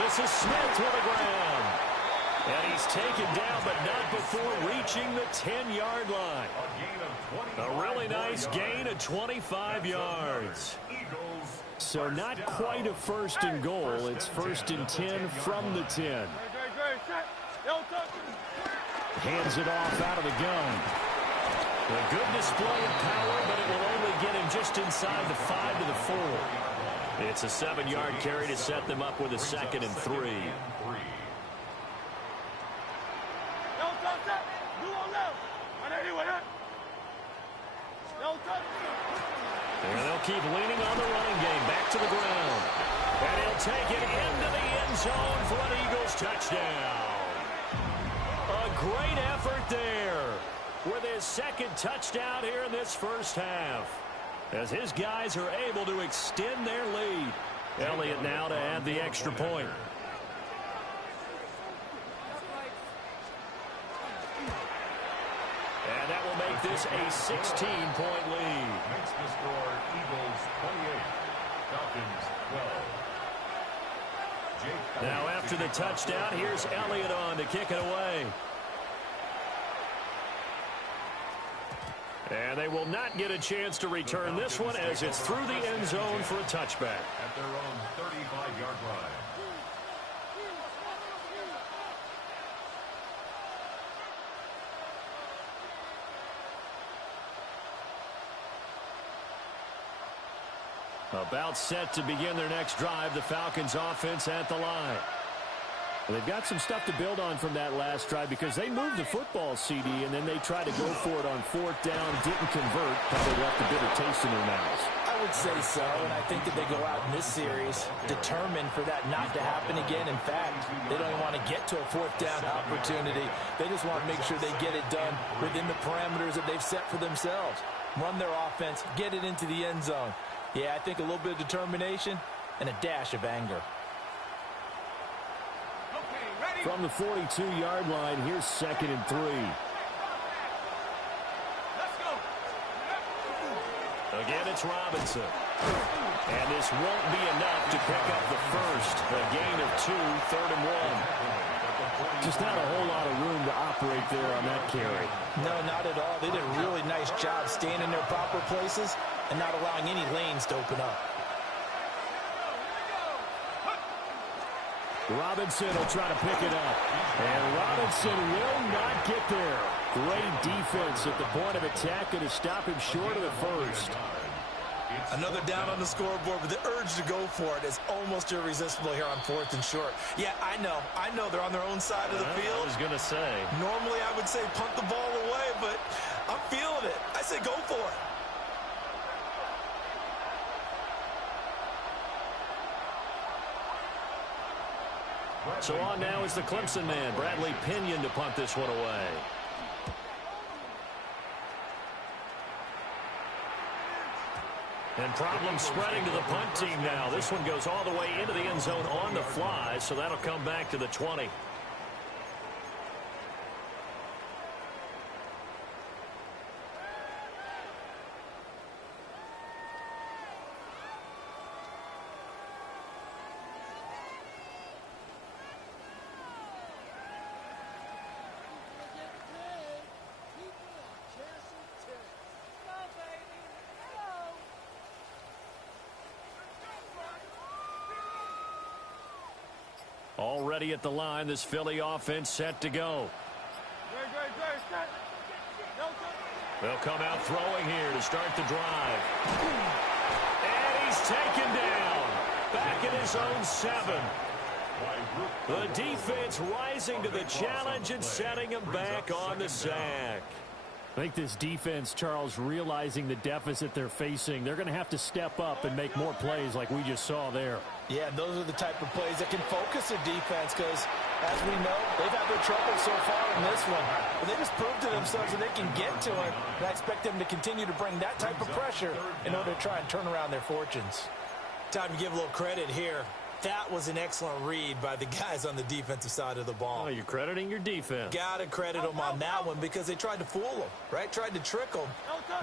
This is Smith to the ground. And he's taken down, but not before reaching the 10-yard line. A really nice gain of 25 yards. So not quite a 1st and goal. It's 1st and 10 from the 10. Hands it off out of the gun. A good display of power, but it will only get him just inside the 5 to the 4. It's a 7-yard carry to set them up with a 2nd and 3. And they'll keep leaning on the running game. Back to the ground. And he'll take it into the end zone for an Eagles touchdown. A great effort there with his 2nd touchdown here in this 1st half, as his guys are able to extend their lead. Elliott now to add the extra point. And that will make this a 16-point lead. Makes the score Eagles 28, Falcons 12. Now after the touchdown, here's Elliott on to kick it away. And they will not get a chance to return this one as it's through the end zone for a touchback. At their own 35-yard line. About set to begin their next drive, the Falcons offense at the line. Well, they've got some stuff to build on from that last drive because they moved the football, CD, and then they tried to go for it on fourth down, didn't convert, probably left a bitter taste in their mouths. I would say so, and I think that they go out in this series determined for that not to happen again. In fact, they don't even want to get to a fourth down opportunity. They just want to make sure they get it done within the parameters that they've set for themselves. Run their offense, get it into the end zone. Yeah, I think a little bit of determination and a dash of anger. From the 42-yard line, here's 2nd and 3. Let's go. Again, it's Robinson. And this won't be enough to pick up the first. A gain of 2, 3rd and 1. Just not a whole lot of room to operate there on that carry. No, not at all. They did a really nice job staying in their proper places and not allowing any lanes to open up. Robinson will try to pick it up. And Robinson will not get there. Great defense at the point of attack, going to stop him short of the first. Another down on the scoreboard, but the urge to go for it is almost irresistible here on 4th and short. Yeah, I know they're on their own side of the field. I was going to say. Normally I would say punt the ball away, but I'm feeling it. I say go for it. So on now is the Clemson man, Bradley Pinion, to punt this one away. And problems spreading to the punt team now. This one goes all the way into the end zone on the fly, so that'll come back to the 20. Already at the line, this Philly offense set to go. They'll come out throwing here to start the drive. And he's taken down. Back in his own 7. The defense rising to the challenge and setting him back on the sack. I think this defense, Charles, realizing the deficit they're facing, they're going to have to step up and make more plays like we just saw there. Yeah, those are the type of plays that can focus a defense because, as we know, they've had their trouble so far in this one. But they just proved to themselves that they can get to it, and I expect them to continue to bring that type of pressure in order to try and turn around their fortunes. Time to give a little credit here. That was an excellent read by the guys on the defensive side of the ball. Oh, you're crediting your defense. Got to credit them on that one because they tried to fool them, right? Tried to trick them,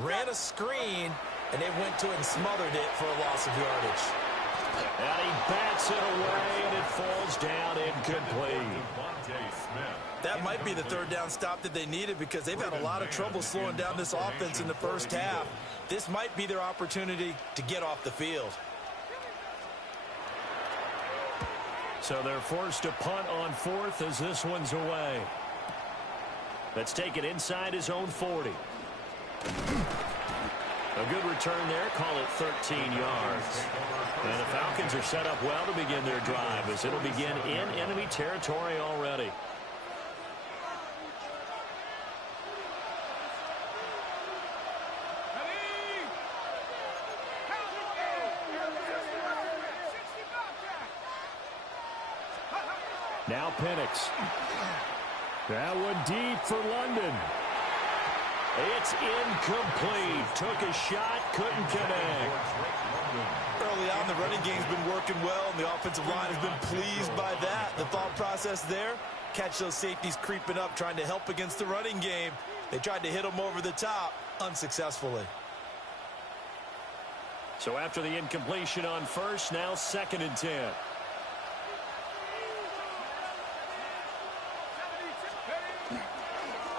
ran a screen, and they went to it and smothered it for a loss of yardage. And he bats it away, and it falls down incomplete. That might be the 3rd down stop that they needed because they've had a lot of trouble slowing down this offense in the first half. This might be their opportunity to get off the field. So they're forced to punt on 4th as this one's away. Let's take it inside his own 40. A good return there. Call it 13 yards. And the Falcons are set up well to begin their drive as it'll begin in enemy territory already. Now Penix. That one deep for London. It's incomplete. Took a shot, couldn't connect. Early on, the running game's been working well, and the offensive line has been pleased by that. The thought process there, catch those safeties creeping up, trying to help against the running game. They tried to hit them over the top, unsuccessfully. So after the incompletion on 1st, now 2nd and 10.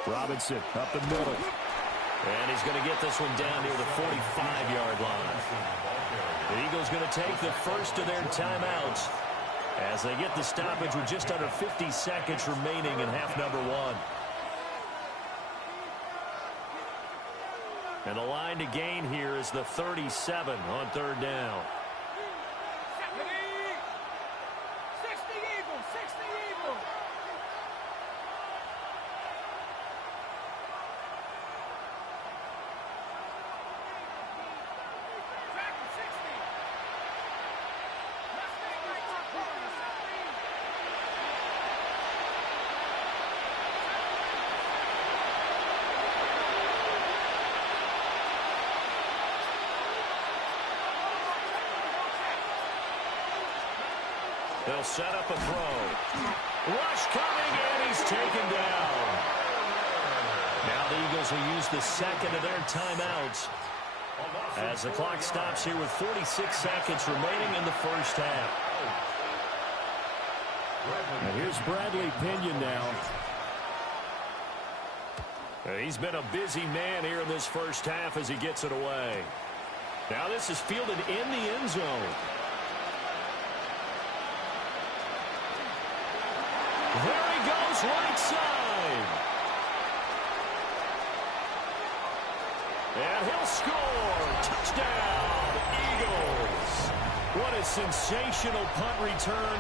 Robinson up the middle. And he's going to get this one down near the 45-yard line. The Eagles going to take the first of their timeouts as they get the stoppage with just under 50 seconds remaining in half number 1. And the line to gain here is the 37 on 3rd down. They'll set up a throw. Rush coming, and he's taken down. Now the Eagles will use the second of their timeouts as the clock stops here with 46 seconds remaining in the first half. And here's Bradley Pinion now. He's been a busy man here in this first half as he gets it away. Now this is fielded in the end zone. There he goes, right side. And he'll score. Touchdown, Eagles. What a sensational punt return.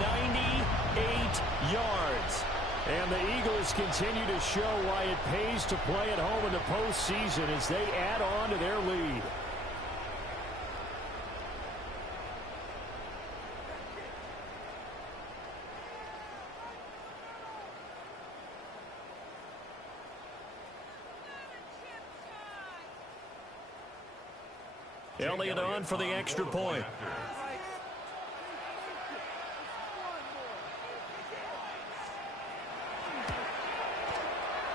98 yards. And the Eagles continue to show why it pays to play at home in the postseason as they add on to their lead. Elliott on for the extra point.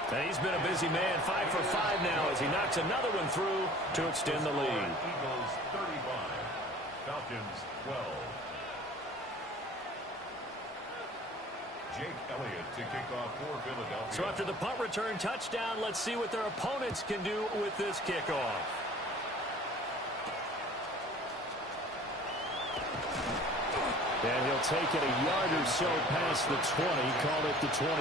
And he's been a busy man, 5 for 5 now as he knocks another one through to extend the lead. Eagles 35, Falcons 12. Jake Elliott to kick off for Philadelphia. So after the punt return touchdown, let's see what their opponents can do with this kickoff. And he'll take it a yard or so past the 20, call it the 21.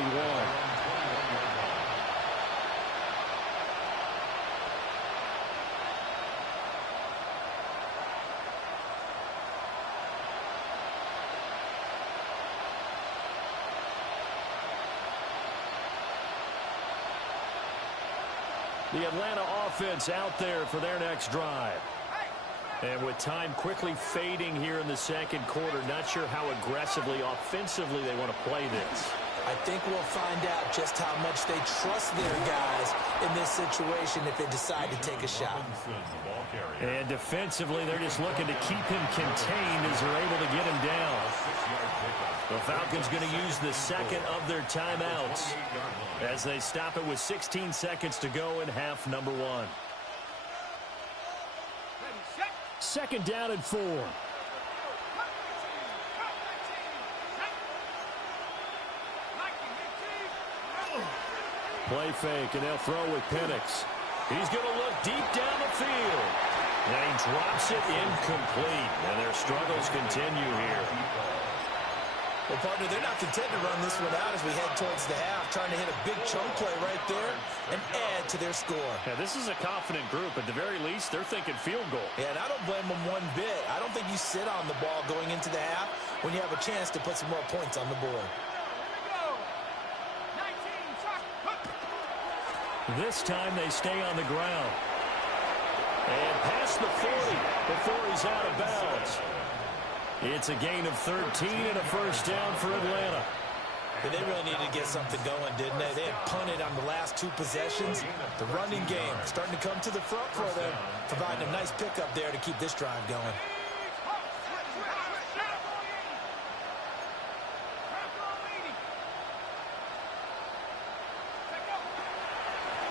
The Atlanta offense out there for their next drive. And with time quickly fading here in the second quarter, not sure how aggressively, offensively they want to play this. I think we'll find out just how much they trust their guys in this situation if they decide to take a shot. And defensively, they're just looking to keep him contained as they're able to get him down. The Falcons going to use the second of their timeouts as they stop it with 16 seconds to go in half number one. Second down and 4. Play fake, and they'll throw with Penix. He's going to look deep down the field. And he drops it incomplete. And their struggles continue here. Well, partner, they're not content to run this one out as we head towards the half, trying to hit a big chunk play right there and add to their score. Yeah, this is a confident group. At the very least, they're thinking field goal. Yeah, and I don't blame them one bit. I don't think you sit on the ball going into the half when you have a chance to put some more points on the board. This time they stay on the ground. And past the 40 before he's out of bounds. It's a gain of 13 and a first down for Atlanta. But they really needed to get something going, didn't they? They had punted on the last 2 possessions. The running game starting to come to the front for them, providing a nice pickup there to keep this drive going.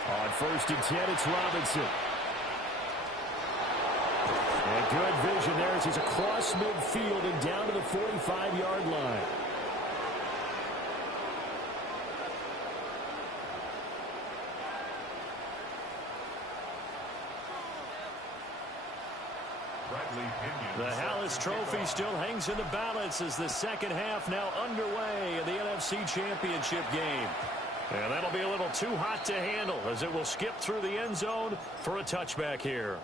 On first and 10, it's Robinson. And good vision there as he's across midfield and down to the 45-yard line. The Hallis Trophy still hangs in the balance as the second half now underway in the NFC Championship game. And that'll be a little too hot to handle as it will skip through the end zone for a touchback here.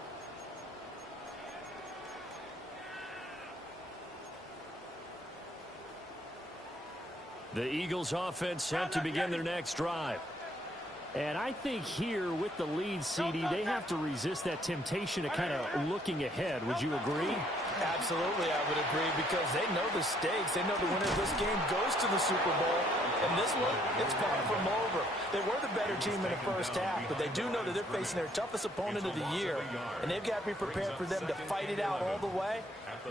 The Eagles offense set to begin their next drive. And I think here with the lead, CD, they have to resist that temptation of kind of looking ahead. Would you agree? Absolutely, I would agree, because they know the stakes. They know the winner of this game goes to the Super Bowl. And this one, it's far from over. They were the better team in the first half, but they do know that they're facing their toughest opponent of the year, and they've got to be prepared for them to fight it out all the way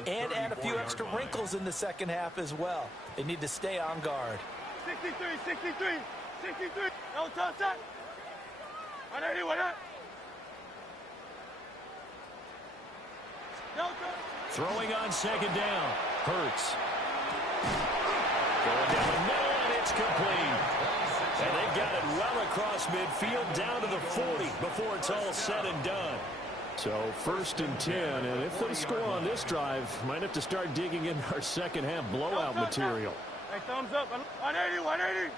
and add a few extra wrinkles in the second half as well. They need to stay on guard. 63, 63, 63. No touch that. On anyone that. No touch. Throwing on second down. Hurts. Going down the middle, and it's complete. And they've got it well across midfield down to the 40 before it's all said and done. So 1st and 10, and if they score on this drive, might have to start digging in our second half blowout material. Hey, thumbs up. 180, 180.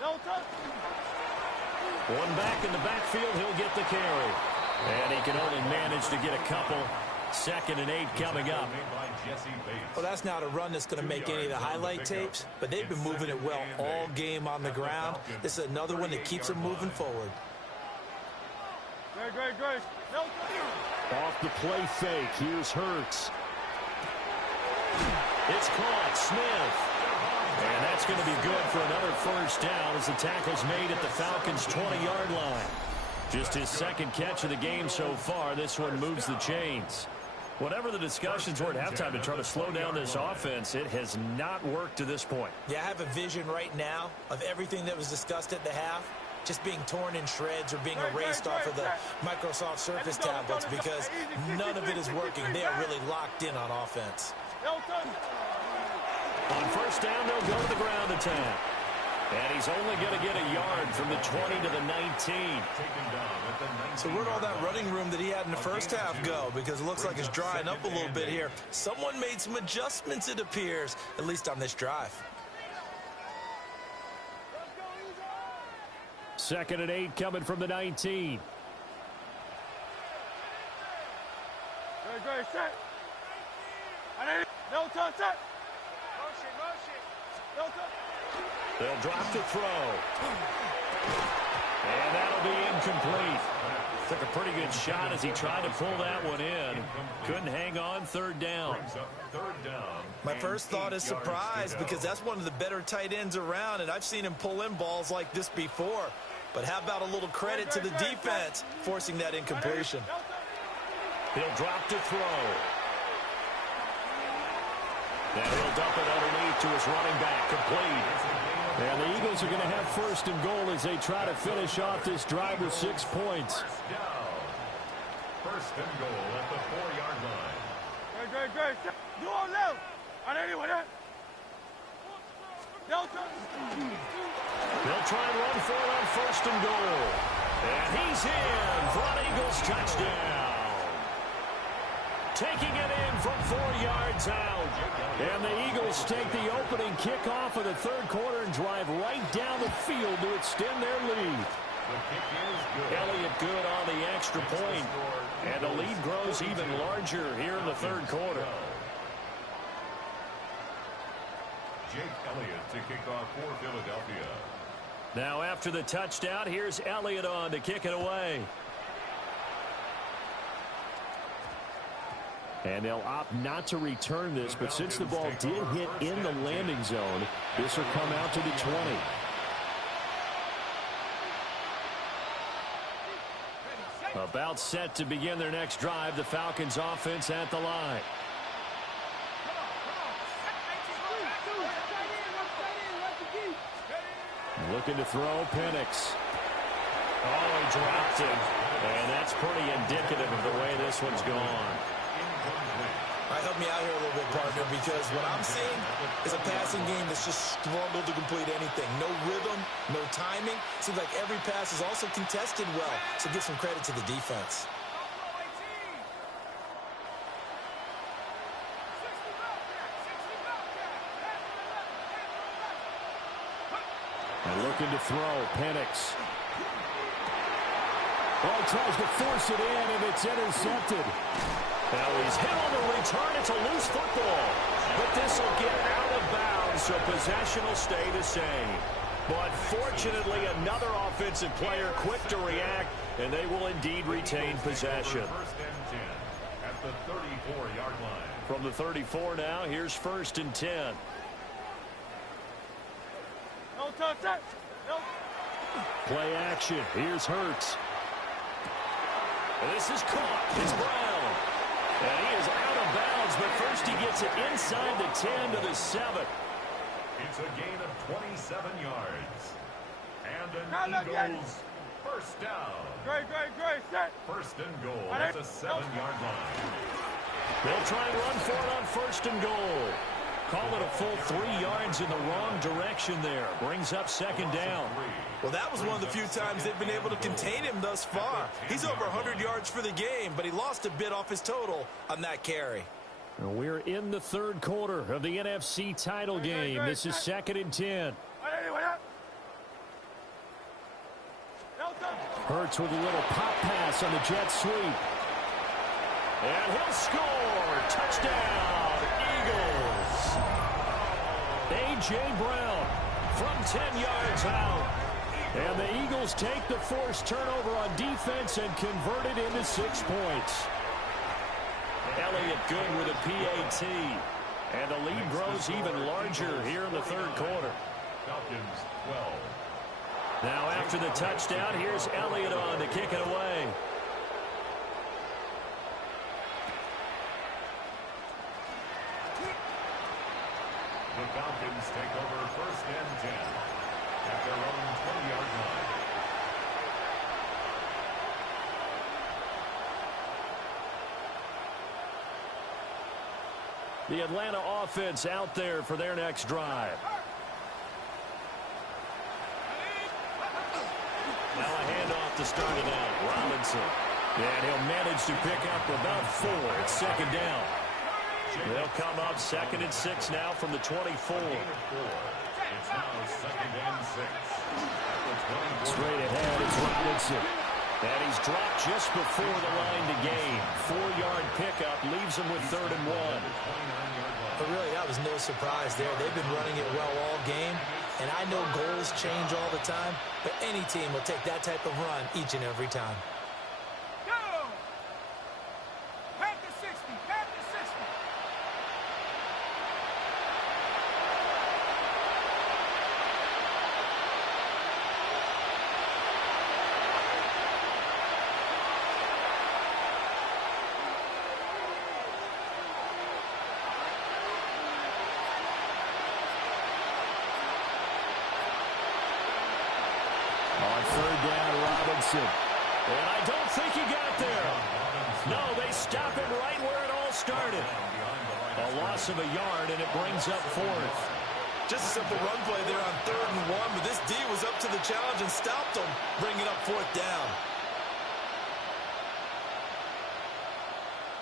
No touch. One back in the backfield, he'll get the carry. And he can only manage to get a couple. 2nd and 8 coming up. Well, that's not a run that's going to make any of the highlight tapes, but they've been moving it well all game on the ground. This is another one that keeps them moving forward. Great. No touch. Off the play fake, here's Hurts. It's caught. Smith. And that's going to be good for another first down as the tackle's made at the Falcons' 20-yard line. Just his 2nd catch of the game so far. This one moves the chains. Whatever the discussions were at halftime to try to slow down this offense, it has not worked to this point. Yeah, I have a vision right now of everything that was discussed at the half just being torn in shreds or being erased off of the Microsoft Surface tablets because none of it is working. They are really locked in on offense. On first down, they'll go to the ground attack. And he's only going to get a yard from the 20 to the 19. So where'd all that running room that he had in the first half go? Because it looks like it's drying up a little bit here. Someone made some adjustments, it appears, at least on this drive. 2nd and 8 coming from the 19. Great, set. No touch, set. Motion. No touch. They'll drop the throw. And that'll be incomplete. Took a pretty good shot as he tried to pull that one in. Couldn't hang on. 3rd down. My first thought is surprise because that's one of the better tight ends around, and I've seen him pull in balls like this before. But how about a little credit to the defense forcing that incompletion? He'll drop to throw. Now he'll dump it underneath to his running back. Complete. And the Eagles are going to have 1st and goal as they try to finish off this drive with 6 points. 1st and goal at the 4-yard line. Great. You on left. On anyone that. No touch. They'll try and run for it on 1st and goal. And he's in for an Eagles touchdown. Taking it in from 4 yards out. And the Eagles take the opening kickoff of the 3rd quarter and drive right down the field to extend their lead. Elliott good on the extra point. And the lead grows even larger here in the 3rd quarter. Jake Elliott to kick off for Philadelphia. Now after the touchdown, here's Elliott on to kick it away. And they'll opt not to return this, but since the ball did hit in the landing zone, this will come out to the 20. About set to begin their next drive, the Falcons offense at the line. Looking to throw, Penix. Oh, he dropped it. And that's pretty indicative of the way this one's gone. All right, help me out here a little bit, partner, because what I'm seeing is a passing game that's just struggled to complete anything. No rhythm, no timing. Seems like every pass is also contested well, so give some credit to the defense. And looking to throw, Penix. Oh, tries to force it in, and it's intercepted. Now he's hit on the return. It's a loose football. But this will get out of bounds, so possession will stay the same. But fortunately, another offensive player quick to react, and they will indeed retain possession. 1st and 10 at the 34-yard line. From the 34 now, here's 1st and 10. Play action. Here's Hurts. This is caught. It's Brown. And he is out of bounds, but first he gets it inside the 10 to the 7. It's a gain of 27 yards. And an Eagles first down. Great, set. First and goal at the 7-yard line. They'll try and run for it on first and goal. Call it a full 3 yards in the wrong direction there. Brings up second down. Well, that was one of the few times they've been able to contain him thus far. He's over 100 yards for the game, but he lost a bit off his total on that carry. We're in the third quarter of the NFC title game. This is 2nd and 10. Hurts with a little pop pass on the jet sweep. And he'll score. Touchdown, Eagles. A.J. Brown from 10 yards out. And the Eagles take the forced turnover on defense and convert it into 6 points. Elliott good with a PAT. And the lead grows even larger here in the third quarter. Falcons 12. Now after the touchdown, here's Elliott on to kick it away. The Falcons take over first and 10 at their own 20-yard line. The Atlanta offense out there for their next drive. Now a handoff to start it out. Robinson. And he'll manage to pick up about 4. It's second down. They'll come up 2nd and 6 now from the 24. It's now 2nd and 6. Straight ahead, it's Robinson. And he's dropped just before the line to gain. 4-yard pickup leaves him with 3rd and 1. But really, that was no surprise there. They've been running it well all game. And I know goals change all the time, but any team will take that type of run each and every time. Go! Back to 60, back to 60. On 3rd down, Robinson. And I don't think he got there. No, they stop him right where it all started. A loss of a yard, and it brings up 4th. Just a simple run play there on 3rd and 1, but this D was up to the challenge and stopped them, bringing up 4th down.